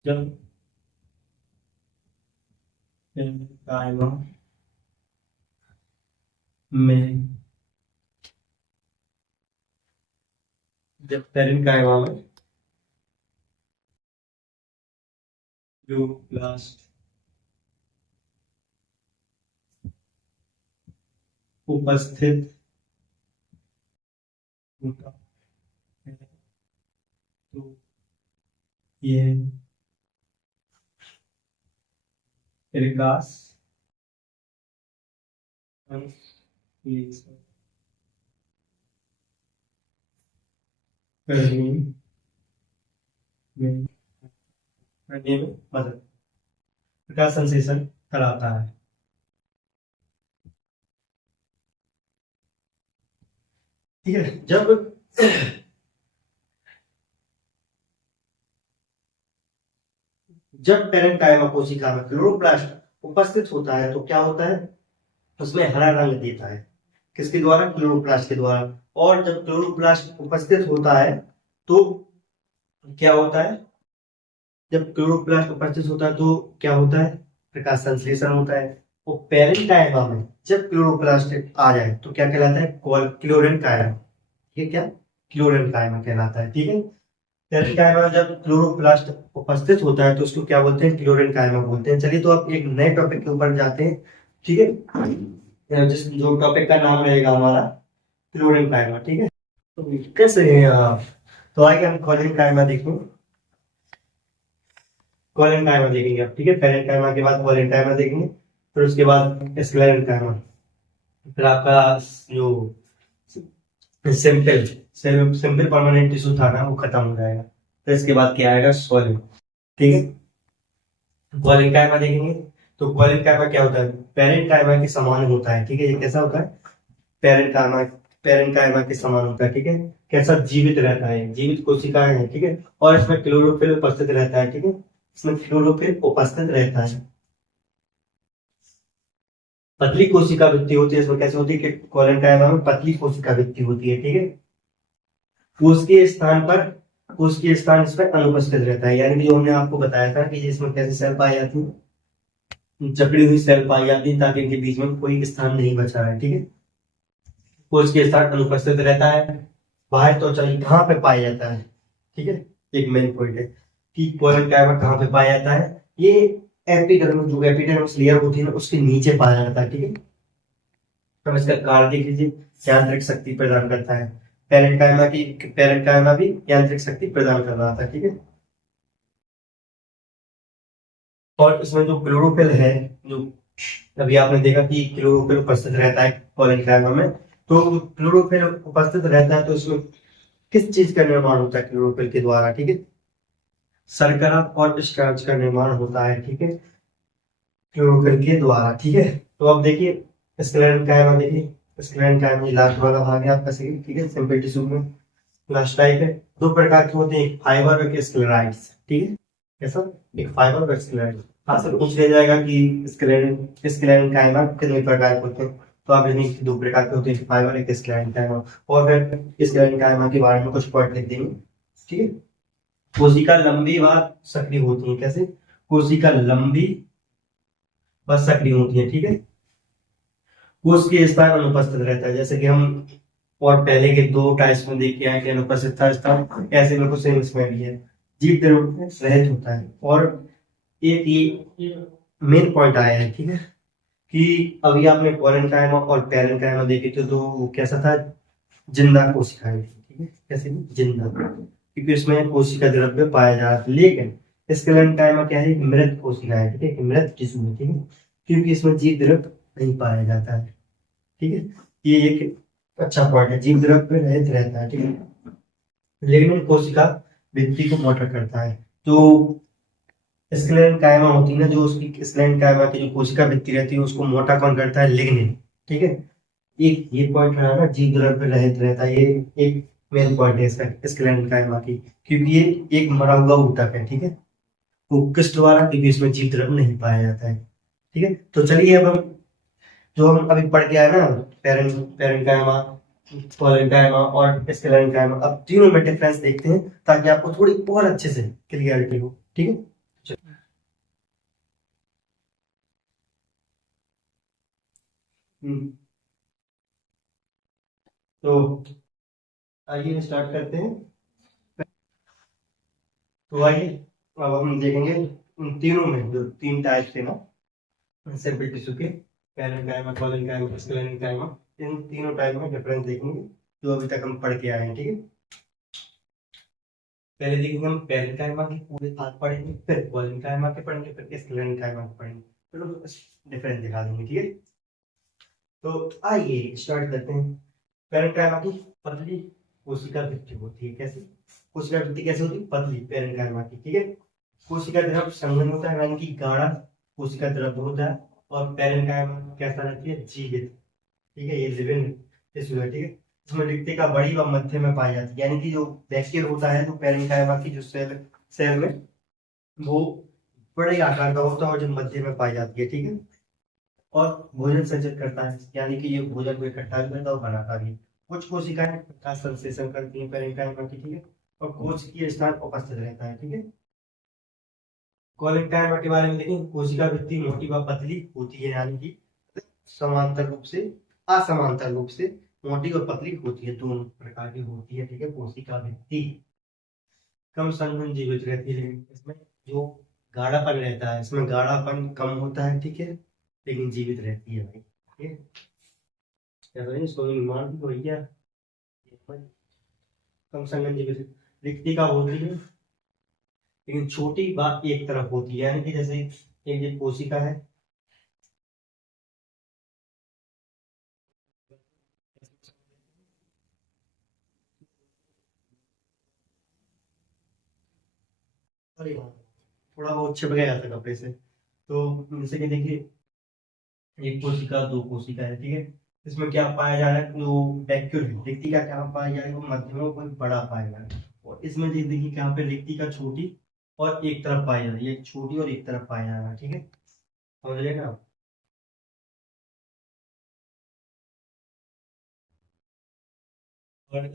जब पेरेंकाइमा में जब पेरेंकाइमा में क्लोरोप्लास्ट उपस्थित होता है तो ये विकास करने में मदद प्रकाश संश्लेषण कराता है। ठीक है, जब पेरेंकाइमा कोशिका में क्लोरोप्लास्ट उपस्थित होता है तो क्या होता है, उसमें हरा रंग देता है। किसके द्वारा? क्लोरोप्लास्ट के द्वारा। और जब क्लोरोप्लास्ट उपस्थित होता है तो क्या होता है? जब क्लोरोप्लास्ट उपस्थित होता है तो क्या होता है? प्रकाश संश्लेषण होता है। वो पेरेंकाइमा में जब क्लोरोप्लास्ट आ जाए तो क्या कहलाता है? क्लोरेंकाइमा। ये क्या? क्लोरेंकाइमा कहलाता है। ठीक है, पेरेंकाइमा में जब क्लोरोप्लास्ट उपस्थित होता है तो उसको क्या बोलते हैं? क्लोरेंकाइमा बोलते हैं। चलिए तो आप एक नए टॉपिक के ऊपर जाते हैं। ठीक है, जो टॉपिक का नाम रहेगा हमारा क्लोरेंकाइमा। ठीक है, तो कैसे हैं आप? तो आइए हम क्लोरेंकाइमा देखें। क्लोरेंकाइमा देखेंगे आप। ठीक है, पेरेंकाइमा के बाद क्लोरेंकाइमा देखेंगे, फिर उसके बाद स्क्लेरेंकाइमा, फिर आपका जो सिंपल परमानेंट टिश्यू था ना वो खत्म हो जाएगा। तो इसके बाद क्या आएगा? सॉलिड। ठीक है, क्लोरेंकाइमा देखेंगे तो क्लोरेंकाइमा क्या होता है? पेरेंकाइमा के समान होता है। ठीक है, ये कैसा होता है? पेरेंकाइमा के समान होता है। ठीक है, कैसा? जीवित रहता है, जीवित कोशिकाएं हैं। ठीक है, और इसमें क्लोरोफिल उपस्थित रहता है। ठीक है, इसमें क्लोरोफिल उपस्थित रहता है। पतली कोशिका वृत्ति होती है इसमें। कैसे होती है कि क्लोरेंकाइमा में पतली कोशिका वृत्ति होती है। ठीक है, उसके स्थान इस पर अनुपस्थित रहता है। यानी कि जो हमने आपको बताया था कि इसमें कैसे सेल पाई जाती है, जकड़ी हुई सेल पाई जाती है ताकि इनके बीच में कोई स्थान नहीं बचा है। ठीक है, उसके स्थान अनुपस्थित रहता है। बाहर त्वचा कहाँ पे पाया जाता है? ठीक है, एक मेन पॉइंट है कि क्लोरेंकाइमा कहाँ पे पाया जाता है। ये एपिडर्मिस, जो एपिडर्मिस लेयर होती है ना, उसके नीचे पाया जाता है। ठीक है, तो इसका कार्य देख लीजिए, यांत्रिक शक्ति प्रदान करता है। पेरेंकाइमा भी यांत्रिक शक्ति प्रदान कर रहा था। ठीक है, और इसमें जो क्लोरोफिल है, जो अभी आपने देखा कि क्लोरोफिल उपस्थित रहता है पेरेंकाइमा में, तो क्लोरोफिल उपस्थित रहता है तो इसमें किस चीज का निर्माण होता है? क्लोरोफिल के द्वारा। ठीक है, शर्करा और स्टार्च का निर्माण होता है। ठीक है, क्लोरोफिल के द्वारा। ठीक है, तो अब देखिए स्क्लेरेंकाइमा, देखिए स्क्लेरेंकाइमा लास्ट वाला भाग है आपका सही। ठीक है, सिंपल टिश्यू में लास्ट टाइप है। दो प्रकार के होते हैं, एक फाइबर और एक स्क्लेराइड्स। ठीक है, कैसा? एक फाइबर और स्क्लेराइड। आपसे पूछ लिया जाएगा कि स्क्लेरेंकाइमा कितने प्रकार के होते हैं, तो आप यानी दो प्रकार के होते हैं, फाइबर एक स्क्लेरेंकाइमा। और फिर स्क्लेरेंकाइमा के बारे में कुछ पॉइंट लिख देंगे। ठीक है, कोशिका लंबी व सक्रिय होती है। कैसे? कोशिका लंबी व सक्रिय होती है। ठीक है, कोश के स्थान अनुपस्थित रहता है। जैसे कि हम और पहले के दो टाइप्स में देख के आए कि अनुपस्थित था स्थान, ऐसे बिल्कुल सेम इसमें भी है, जीव द्रव्य में रहित होता है। और एक ये मेन पॉइंट आया है। ठीक है, कि अभी आपने क्लोरेंकाइमा और पेरेंकाइमा देखे थे तो वो कैसा था? जिंदा कोशिकाएं थी। ठीक है, कैसे? जिंदा, क्योंकि इसमें कोशिका द्रव्य पाया जा रहा था। लेकिन स्क्लेरेंकाइमा क्या है? मृत कोशिका है। ठीक है, मृत टिश्यू है। ठीक है, क्योंकि इसमें जीव द्रव्य नहीं पाया जाता है। ठीक है, ये एक अच्छा पॉइंट है, जीव द्रव्य रहित रहता है। ठीक है, लिग्निन कोशिका भित्ति को मोटा करता है। तो स्क्लेरेंकाइमा होती है ना, जो उसकी स्क्लेरेंकाइमा की जो कोशिका भित्ति रहती है उसको मोटा कौन करता है? लिग्निन। ठीक है, एक ये पॉइंट रहा ना, जीव द्रव्य रहित रहता है, ये एक मेन पॉइंट है इसका स्क्लेरेंकाइमा की, क्योंकि ये एक मरा हुआ ऊतक है। ठीक है, तो किस द्वारा? क्योंकि इसमें जीव द्रव्य नहीं पाया जाता है। ठीक है, तो चलिए अब हम जो हम अभी पढ़ के आए ना, पेरेंकाइमा, क्लोरेंकाइमा और स्क्लेरेंकाइमा, अब तीनों में डिफरेंस देखते हैं ताकि आपको थोड़ी और अच्छे से क्लियरिटी हो। ठीक है, हम्म, तो आइए स्टार्ट करते हैं। तो आइए अब हम देखेंगे उन तीनों में जो तीन टाइप थे ना सिंपल टिश्यू के, पैरेन्काइमा, कॉलेनकाइमा, स्क्लेरेन्काइमा, इन तीनों टाइप में डिफरेंस देखेंगे जो अभी तक हम पढ़ के आए हैं। ठीक है, पहले देखेंगे हम पैरेन्काइमा के पूरे पार्ट पढ़ेंगे, फिर कॉलेनकाइमा के पढ़ेंगे, फिर स्क्लेरेन्काइमा के पढ़ेंगे, फिर डिफरेंस दिखा देंगे। ठीक है, तो आइए स्टार्ट करते हैं। पैरेन्काइमा की पतली कोशिका वृत्ति होती है। कैसे कोशिका वृत्ति कैसे होती है? पतली पैरेन्काइमा की। ठीक है, कोशिका द्रव संघन होता है, यानी कि गाढ़ा कोशिका द्रव होता है, और पैरेन्काइमा कैसा रहती है? जीवित। ठीक है, ये लिविंग टिश्यू है। ठीक है, इसमें रिक्तिका बड़ी व मध्य में पाई जाती है, यानी कि जो बैक्टीरिया होता है, जो पैरेन्काइमा की जो सेल सेल में वो बड़े आकार का होता है और जो मध्य में पाई जाती है। ठीक है, और भोजन संचित करता है, यानी कि ये भोजन को इकट्ठा भी करता है और बनाता भी है। कुछ कोशिकाएं प्रकाश संश्लेषण करती हैं पैरेन्काइमा की। ठीक है, और कोशिकीय स्थान उपस्थित रहता है। ठीक है, कॉलेन्काइमा के बारे में देखें, कोशिका वृत्ति मोटी व पतली होती है, यानी कि समांतर रूप से, असमांतर रूप से मोटी और पतली होती है, दोनों प्रकार की होती है। ठीक है, कोशिका वृत्ति कम संघन जीवित रहती है, लेकिन इसमें जो गाढ़ापन रहता है, इसमें गाढ़ापन कम होता है। ठीक है, लेकिन जीवित रहती है भाई। ठीक है, क्या करें इसको निर्माण भी हो गया, कम संघन जीवित रिक्तिका होती है, लेकिन छोटी बात एक तरफ होती है, यानी कि जैसे एक जो कोशिका है, अरे हाँ, थोड़ा बहुत छिप गया था कपड़े से। तो जैसे कि देखिए, एक कोशिका, दो कोशिका है। ठीक है, इसमें क्या पाया जा रहा है? जो वैक्यूल है, रिक्ति का क्या पाया जा रहा है? वो मध्य में कोई बड़ा पाया जा रहा है, और इसमें देखिए यहाँ पे रिक्ति का छोटी और एक तरफ पाया जा रहा है, एक छोटी और एक तरफ पाया जा रहा है। ठीक है, समझ रहे ना आप? और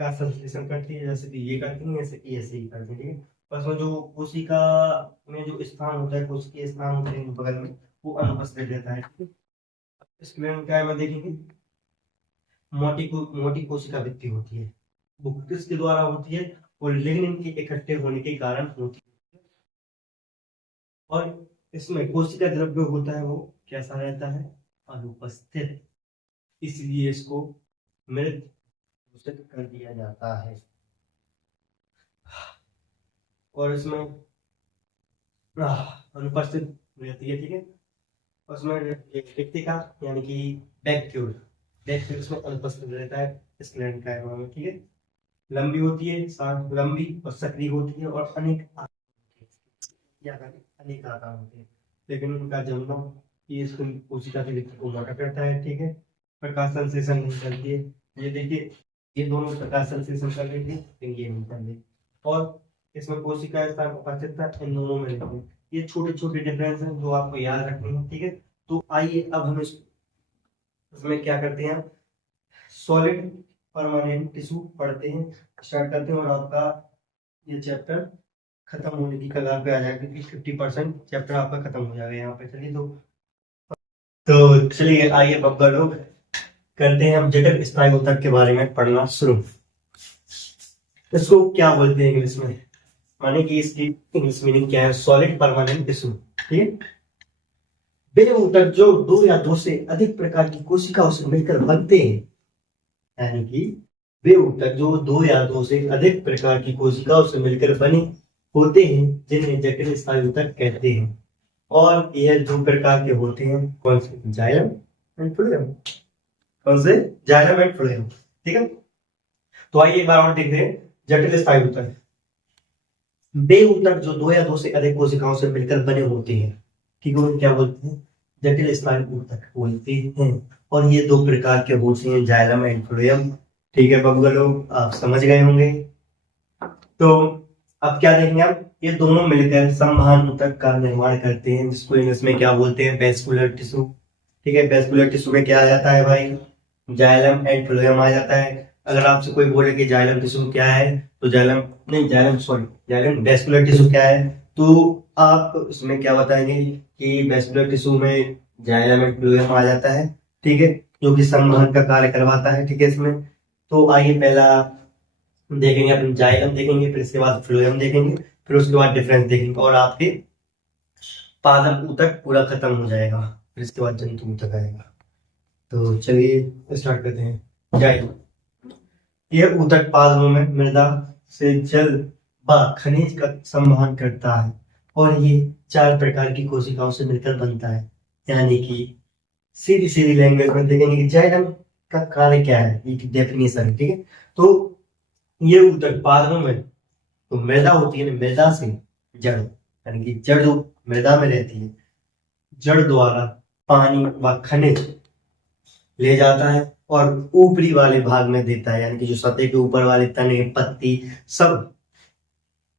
का संश्लेषण करती है, जैसे कि ये करती है, ऐसे कि ऐसे ही करती है। ठीक है, बस वो जो कोशिका में जो स्थान होता है, कोशिकीय स्थान होते हैं बगल में, वो अनुपस्थित रहता है। ठीक है, इसमें हम क्या है, मैं देखेंगे मोटी कोशिका वृद्धि होती है, वो किसके द्वारा होती है? और लिग्निन के इकट्ठे होने के कारण होती है। और इसमें कोशिका द्रव्य होता है, वो कैसा रहता है? अनुपस्थित, इसलिए इसको मृत घोषित कर दिया जाता है। और इसमें अनुपस्थित रहती है। ठीक है, उसमें रिक्तिका यानी कि बैक्यूल, बैक्यूल उसमें अनुपस्थित रहता है स्क्लेरेन्काइमा में। ठीक है, लंबी होती है, लंबी और सक्रिय होती है, और अनेक आकार होते हैं, लेकिन उनका जन्म ये कोशिका की रिक्ति को मोटा करता है। ठीक है, प्रकाश संश्लेषण नहीं करती है। ये देखिए, ये दोनों प्रकाश संश्लेषण कर रही थी, लेकिन ये नहीं कर रही। और इसमें कोशिका स्थान उपस्थितता इन दोनों में रहती है। ये छोटे छोटे डिफरेंस हैं जो आपको याद रखने हैं। ठीक है, तो आइए अब हम इसमें क्या करते हैं, सॉलिड परमानेंट टिश्यू पढ़ते हैं, स्टार्ट करते हैं, और आपका ये चैप्टर खत्म होने की कगार पे आ जाएगा, क्योंकि 50% चैप्टर आपका खत्म हो जाएगा यहाँ पे। चलिए, तो चलिए आइए बब्बर लोग करते हैं हम जटिल स्थायी ऊतक के बारे में पढ़ना शुरू। इसको क्या बोलते हैं इंग्लिश में? माने कि इसकी इंग्लिश मीनिंग क्या है? Solid permanent tissue. ठीक है, वे ऊतक जो दो या दो से अधिक प्रकार की कोशिकाओं से मिलकर बनते हैं, यानी कि वे ऊतक जो दो या दो से अधिक प्रकार की कोशिकाओं से मिलकर बने होते हैं, जिन्हें जटिल स्थायी ऊतक कहते हैं। और यह दो प्रकार के होते हैं, कौन से? Xylem and phloem. कौन से? Xylem and phloem. ठीक है, तो आइए एक बार और देखते हैं जटिल स्थायी ऊतक। वे ऊतक जो दो या दो से अधिक कोशिकाओं से मिलकर बने होते हैं, ठीक है, उन्हें क्या बोलते हैं? जटिल स्थायी ऊतक बोलते हैं। और ये दो प्रकार के होते हैं, जाइलम एंड फ्लोएम। ठीक है बबुआ लोग, आप समझ गए होंगे। तो अब क्या देखेंगे आप? ये दोनों मिलकर संवहन ऊतक का निर्माण करते हैं, जिसको इंग्लिश में क्या बोलते हैं? Vascular tissue. ठीक है, वेस्कुलर टिश्यू में क्या आ जाता है भाई? जाइलम एंड फ्लोएम आ जाता है। अगर आपसे कोई बोले कि जाइलम टिश्यू क्या है, तो जाइलम नहीं, xylem sorry, xylem vascular tissue क्या है, तो आप उसमें क्या बताएंगे कि वेस्कुलर टिश्यू में जाइलम एंड फ्लोएम आ जाता है, ठीक है, जो कि संवहन का कार्य करवाता है, ठीक है। इसमें तो आइए पहला देखेंगे, अपन जाइलम देखेंगे, फिर इसके बाद फ्लोएम देखेंगे, फिर उसके बाद डिफरेंस देखेंगे, और आपके पादप ऊतक पूरा खत्म हो जाएगा, फिर इसके बाद जंतु ऊतक आएगा। तो चलिए स्टार्ट करते हैं। जाइलम, यह ऊतक पादपों में मृदा से जल व खनिज का संवहन करता है, और ये 4 प्रकार की कोशिकाओं से मिलकर बनता है। यानी कि सीधी सीधी लैंग्वेज में देखेंगे कि जाइलम का कार्य क्या है, एक डेफिनेशन है, ठीक है। तो ये ऊतक पादपों में, तो मृदा होती है ना, मृदा से जड़, यानी कि जड़ जो मृदा में रहती है, जड़ द्वारा पानी व खनिज ले जाता है और ऊपरी वाले भाग में देता है, यानी कि जो सतह के ऊपर वाले तने पत्ती सब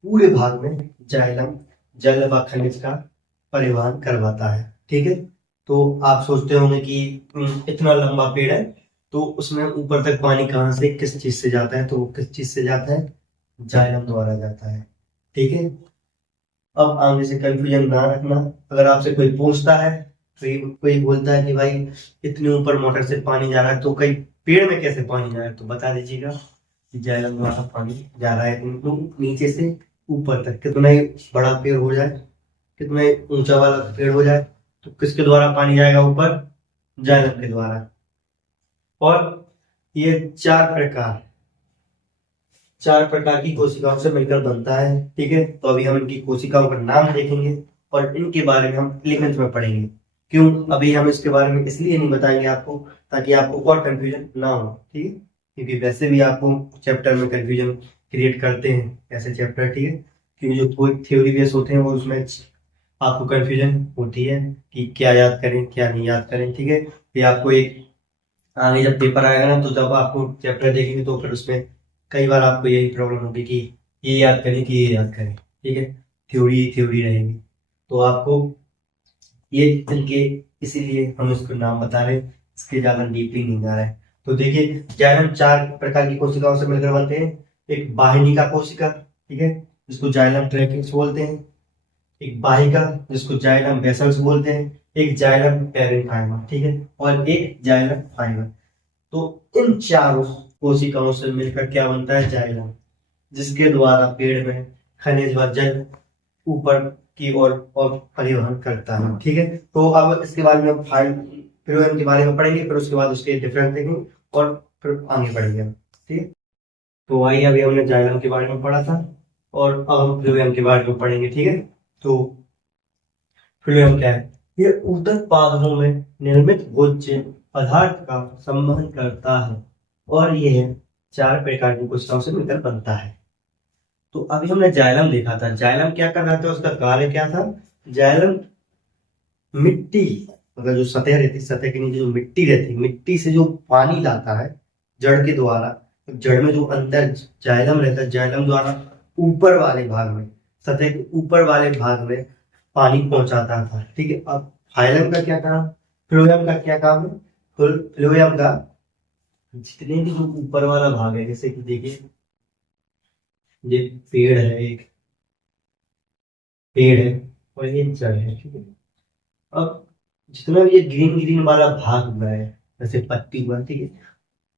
पूरे भाग में जाइलम जल व खनिज का परिवहन करवाता है, ठीक है। तो आप सोचते होंगे कि इतना लंबा पेड़ है तो उसमें ऊपर तक पानी कहाँ से, किस चीज से जाता है, तो वो किस चीज से जाता है, जाइलम द्वारा जाता है, ठीक है। अब आगे से कंफ्यूजन ना रखना, अगर आपसे कोई पूछता है, कोई बोलता है कि भाई इतने ऊपर मोटर से पानी जा रहा है, तो कई पेड़ में कैसे पानी जा रहा है, तो बता दीजिएगा कि जाइलम द्वारा पानी जा रहा है नीचे से ऊपर तक। कितना ही बड़ा पेड़ हो जाए, कितना ही ऊंचा वाला पेड़ हो जाए, तो किसके द्वारा पानी जाएगा ऊपर, जाइलम के द्वारा। और ये 4 प्रकार की कोशिकाओं से मिलकर बनता है, ठीक है। तो अभी हम इनकी कोशिकाओं का नाम देखेंगे और इनके बारे में हम एलिमेंट्स में पढ़ेंगे। क्यों अभी हम इसके बारे में इसलिए नहीं बताएंगे आपको, ताकि आपको और कंफ्यूजन ना हो, ठीक है। क्योंकि वैसे भी आपको चैप्टर में कंफ्यूजन क्रिएट करते हैं ऐसे चैप्टर, ठीक है। क्योंकि जो कोई थ्योरी बेस होते हैं वो उसमें आपको कंफ्यूजन होती है कि क्या याद करें क्या नहीं याद करें, ठीक है। फिर आपको एक आगे जब पेपर आएगा ना, तो जब आपको चैप्टर देखेंगे तो फिर उसमें कई बार आपको यही प्रॉब्लम होगी कि ये याद करें कि ये याद करें, ठीक है। थ्योरी थ्योरी रहेगी, तो आपको ये इनके, इसीलिए हम इसको नाम बता रहे हैं, इसके ज्यादा डीपली नहीं जा रहा है। तो देखिए, जाइलम 4 प्रकार की कोशिकाओं से मिलकर बनते हैं। एक बाह्यनिका कोशिका, ठीक है, जिसको जाइलम ट्रैकिंग्स बोलते हैं। एक बाहिका, जिसको जाइलम वेसल्स बोलते हैं। एक जाइलम पेरेन्काइमा, ठीक है, और एक जाइलम फाइबर। तो इन चारों कोशिकाओं से मिलकर क्या बनता है, जाइलम, जिसके द्वारा पेड़ में खनिज व जल ऊपर की ओर और परिवहन करता है, ठीक है। तो अब इसके बारे में हम फ्लोएम के बारे में पढ़ेंगे, फिर उसके बाद उसके डिफरेंस देखेंगे और फिर आगे बढ़ेंगे, ठीक है। तो वही अभी हमने जाइलम के बारे में पढ़ा था और अब हम फ्लोएम के बारे में पढ़ेंगे, ठीक है। तो फ्लोएम क्या है, ये ऊतक पादपों में निर्मित भोज्य पदार्थ का संवहन करता है, और यह 4 प्रकार की कोशिकाओं से मिलकर बनता है। तो अभी हमने जाइलम देखा था, जाइलम क्या कर रहा था, उसका कार्य क्या था। जाइलम मिट्टी, मतलब जो सतह रहती, सतह के नीचे जो मिट्टी रहती, मिट्टी से जो पानी लाता है जड़ के द्वारा, तो जड़ में जो अंदर जाइलम रहता है, जाइलम द्वारा ऊपर वाले भाग में, सतह के ऊपर वाले भाग में पानी पहुंचाता था, ठीक है। अब फाइलम का क्या काम, फ्लोएम का क्या काम है, फ्लोएम का जितने भी जो ऊपर वाला भाग है, जैसे कि देखिए ये पेड़ है, एक पेड़ है और ये जड़ है, ठीक है। अब जितना भी ये ग्रीन ग्रीन वाला भाग हुआ है, जैसे पत्ती हुआ, ठीक है,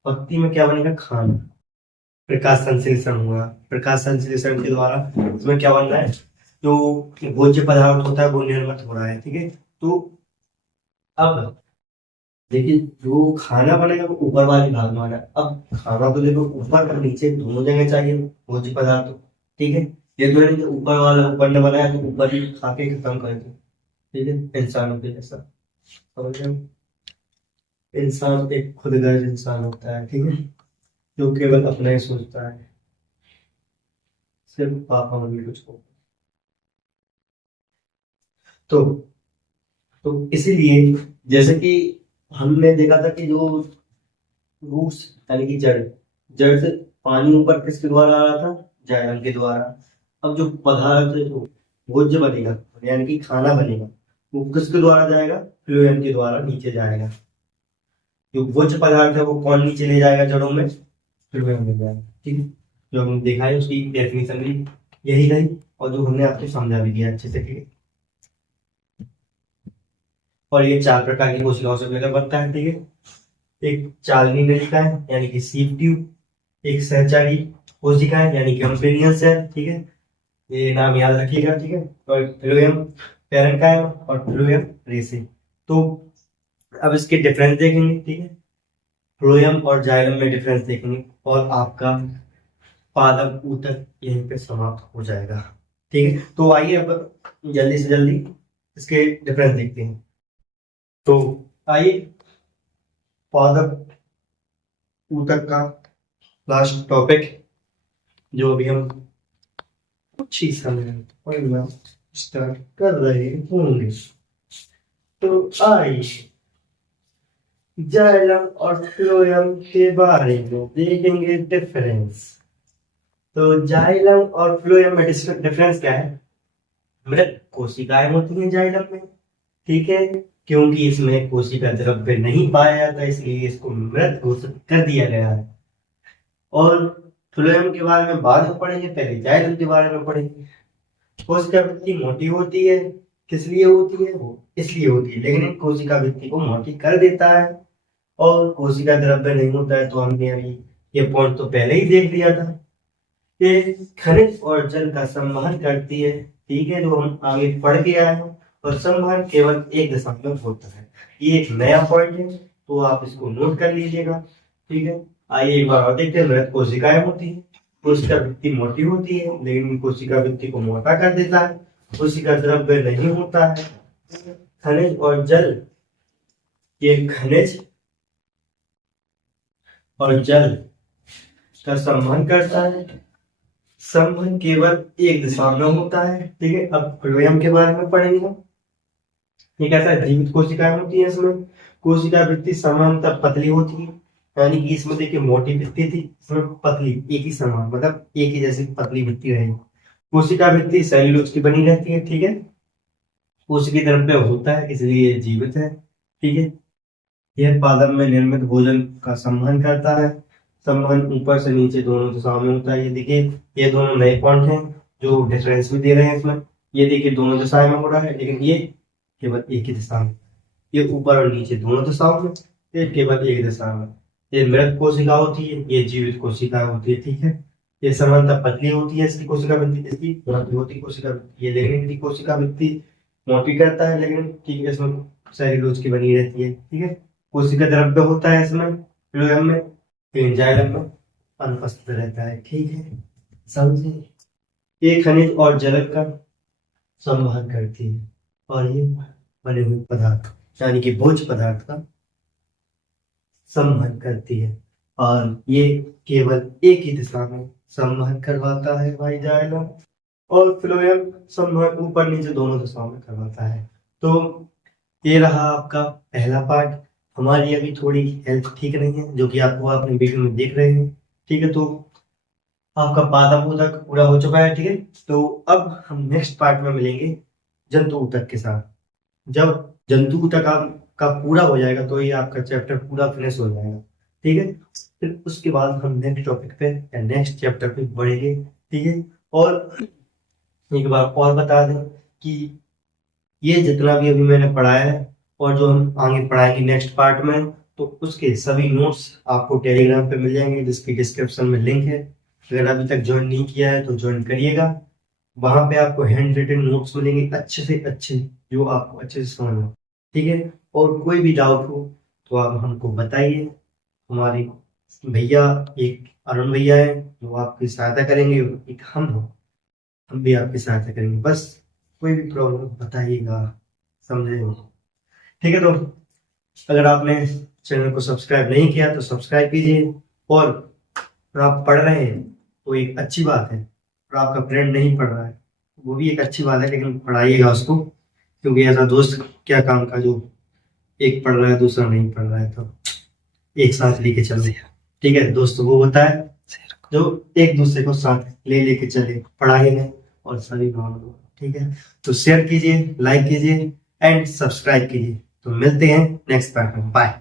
पत्ती में क्या बनेगा, खाना, प्रकाश संश्लेषण हुआ, प्रकाश संश्लेषण के द्वारा इसमें क्या बन रहा है, जो भोज्य पदार्थ होता है वो निर्मित हो रहा है, ठीक है। तो अब देखिए, जो खाना बनेगा वो ऊपर वाले भाग में बना, अब खाना तो देखो ऊपर और नीचे दोनों जगह चाहिए भोज्य पदार्थ, ठीक है। ये तो नहीं कि ऊपर वाला ऊपर ने बनाया तो ऊपर ही खा के खत्म कर दो, ठीक है, इंसानों के जैसा, समझ रहे हो। इंसान एक खुदगर्ज इंसान होता है, ठीक है, जो केवल अपना ही सोचता है, सिर्फ पापा मम्मी कुछ को। तो इसीलिए जैसे कि हमने देखा था कि जो रूट्स, यानी कि जड़, जड़ से पानी ऊपर किसके द्वारा आ रहा था, जाइलम के द्वारा। अब जो पदार्थ, जो भोज्य बनेगा, यानी कि खाना बनेगा, वो किसके द्वारा जाएगा, फ्लोएम के द्वारा नीचे जाएगा। जो भोज्य पदार्थ है वो कौन नीचे ले जाएगा जड़ों में, फ्लोएम ले जाएगा, ठीक है। जो हमने देखा है उसकी डेफिनेशन भी यही रही, और जो हमने आपको समझा भी दिया अच्छे से, ठीक है। और ये 4 प्रकार की कोशिकाओं से मिलकर बनता है, ठीक है। एक चालनी नलिका है यानी कि सीव ट्यूब, एक सहचारी कोशिका है यानी कि कंपेनियन सेल, ठीक है, ये नाम याद रखिएगा, ठीक है। और फ्लोएम पैरेन्काइम और फ्लोएम रेसे। तो अब इसके डिफरेंस देखेंगे, ठीक है। फ्लोएम और जाइलम में डिफरेंस देखेंगे, और आपका पादप ऊतक यहीं पे समाप्त हो जाएगा, ठीक है। तो आइए अब जल्दी से जल्दी इसके डिफरेंस देखते हैं। तो आइए पादप ऊतक का लास्ट टॉपिक जो अभी हम कुछ ही समय पढ़ना स्टार्ट कर रहे होंगे। तो आइए जाइलम और फ्लोएम के बारे में देखेंगे डिफरेंस। तो जाइलम और फ्लोएम में डिफरेंस क्या है? मृत कोशिकाएं होती हैं जाइलम में, ठीक है, क्योंकि इसमें कोशिका द्रव्य नहीं पाया जाता, इसलिए इसको मृत घोषित कर दिया गया है। और फ्लोएम के बारे में बाद में पढ़ेंगे, पहले जाइलम के बारे में पढ़ेंगे। कोशिका भित्ति मोटी होती है, किस लिए होती है? वो इसलिए होती है, लेकिन कोशिका भित्ति को मोटी कर देता है, और कोशिका द्रव्य नहीं होता है। तो हमने अभी ये पॉइंट तो पहले ही देख लिया था। ये खनिज और जल का संवहन करती है, ठीक है, जो हम आगे पढ़ के आए हैं। और संवहन केवल एक दिशा में होता है। ये एक नया पॉइंट है, तो आप इसको नोट कर लीजिएगा, ठीक है। आइए एक बार और देखते हैं। मृत कोशिकाएं होती है, कोशिका भित्ति मोटी होती है, लेकिन कोशिका भित्ति को मोटा कर देता है। कोशिका द्रव्य नहीं होता है। खनिज और जल, ये खनिज और जल का संवहन करता है। संवहन केवल एक दिशा में होता है, ठीक है। अब फ्लोएम के बारे में पढ़ेंगे हम। ये कैसा जीवित कोशिकाएं होती है, इसमें कोशिका भित्ति सामान्यतः पतली होती है, यानी कि इसमें देखिए मोटी भित्ति थी, इसमें पतली, एक ही समान, मतलब एक ही जैसी पतली भित्ति रहेगी। कोशिका भित्ति सेल्यूलोज की बनी रहती है, ठीक है। कोशिकीय द्रव्य होता है, इसलिए जीवित है, ठीक है। यह पादप में निर्मित भोजन का संवहन करता है। संवहन ऊपर से नीचे दोनों दिशाओं में होता है। ये देखिए, ये दोनों नए पॉइंट हैं जो डिफरेंस भी दे रहे हैं इसमें। ये देखिए दोनों दिशाओं में हो रहा है, लेकिन ये केवल एक ही दिशा में। ये ऊपर और नीचे दोनों दिशाओं में, ये केवल एक दिशा में। ये मृत कोशिका होती है, ये जीवित कोशिका होती है, ठीक है। ये सामान्यतः पतली होती है, इसकी कोशिका भित्ति, इसकी मोटी होती कोशिका भित्ति। ये लेकिन की कोशिका भित्ति मोटी करता है, लेकिन ठीक है, इसमें सेल्यूलोज की बनी रहती है, ठीक है। कोशिका द्रव्य होता है इसमें फ्लोएम में, लेकिन जाइलम में अनुपस्थित रहता है, ठीक है, समझे। ये खनिज और जल का संवहन करती है, और ये बने हुए पदार्थ यानी कि भोज्य पदार्थ का संवहन करती है। और ये केवल एक ही दिशा में संवहन करवाता है भाई जाइलम, और फ्लोएम संवहन ऊपर नीचे दोनों दिशाओं में करवाता है। तो ये रहा आपका पहला पार्ट। हमारी अभी थोड़ी हेल्थ ठीक नहीं है, जो कि आपको अपने वीडियो में देख रहे हैं, ठीक है। तो आपका पादप ऊतक पूरा हो चुका है, ठीक है। तो अब हम नेक्स्ट पार्ट में मिलेंगे जंतु ऊतक के साथ। जब जंतु ऊतक आपका पूरा हो जाएगा, तो ये आपका चैप्टर पूरा फिनिश हो जाएगा, ठीक है। फिर उसके बाद हम नेक्स्ट टॉपिक पे या नेक्स्ट चैप्टर पे बढ़ेंगे, ठीक है। और एक बार और बता दें कि ये जितना भी अभी मैंने पढ़ाया है और जो हम आगे पढ़ाएंगे नेक्स्ट पार्ट में, तो उसके सभी नोट्स आपको टेलीग्राम पे मिल जाएंगे, जिसकी डिस्क्रिप्शन में लिंक है। अगर अभी तक ज्वाइन नहीं किया है तो ज्वाइन करिएगा। वहां पे आपको हैंड रिटन नोट्स मिलेंगे अच्छे से अच्छे, जो आपको अच्छे से समझ हो, ठीक है। और कोई भी डाउट हो तो आप हमको बताइए। हमारे भैया एक अरुण भैया है जो आपकी सहायता करेंगे, एक हम भी आपकी सहायता करेंगे। बस कोई भी प्रॉब्लम बताइएगा, समझे, ठीक है। तो अगर आपने चैनल को सब्सक्राइब नहीं किया तो सब्सक्राइब कीजिए। और अगर आप पढ़ रहे हैं तो एक अच्छी बात है, और आपका फ्रेंड नहीं पढ़ रहा है वो भी एक अच्छी बात है, लेकिन पढ़ाइएगा उसको, क्योंकि ऐसा दोस्त क्या काम का जो एक पढ़ रहा है दूसरा नहीं पढ़ रहा है, तो एक साथ लेके चल रहे, ठीक है। दोस्त वो होता है जो एक दूसरे को साथ लेके चले पढ़ाई में और सभी मामलों में, ठीक है। तो शेयर कीजिए, लाइक कीजिए एंड सब्सक्राइब कीजिए। तो मिलते हैं नेक्स्ट पार्ट में, बाय।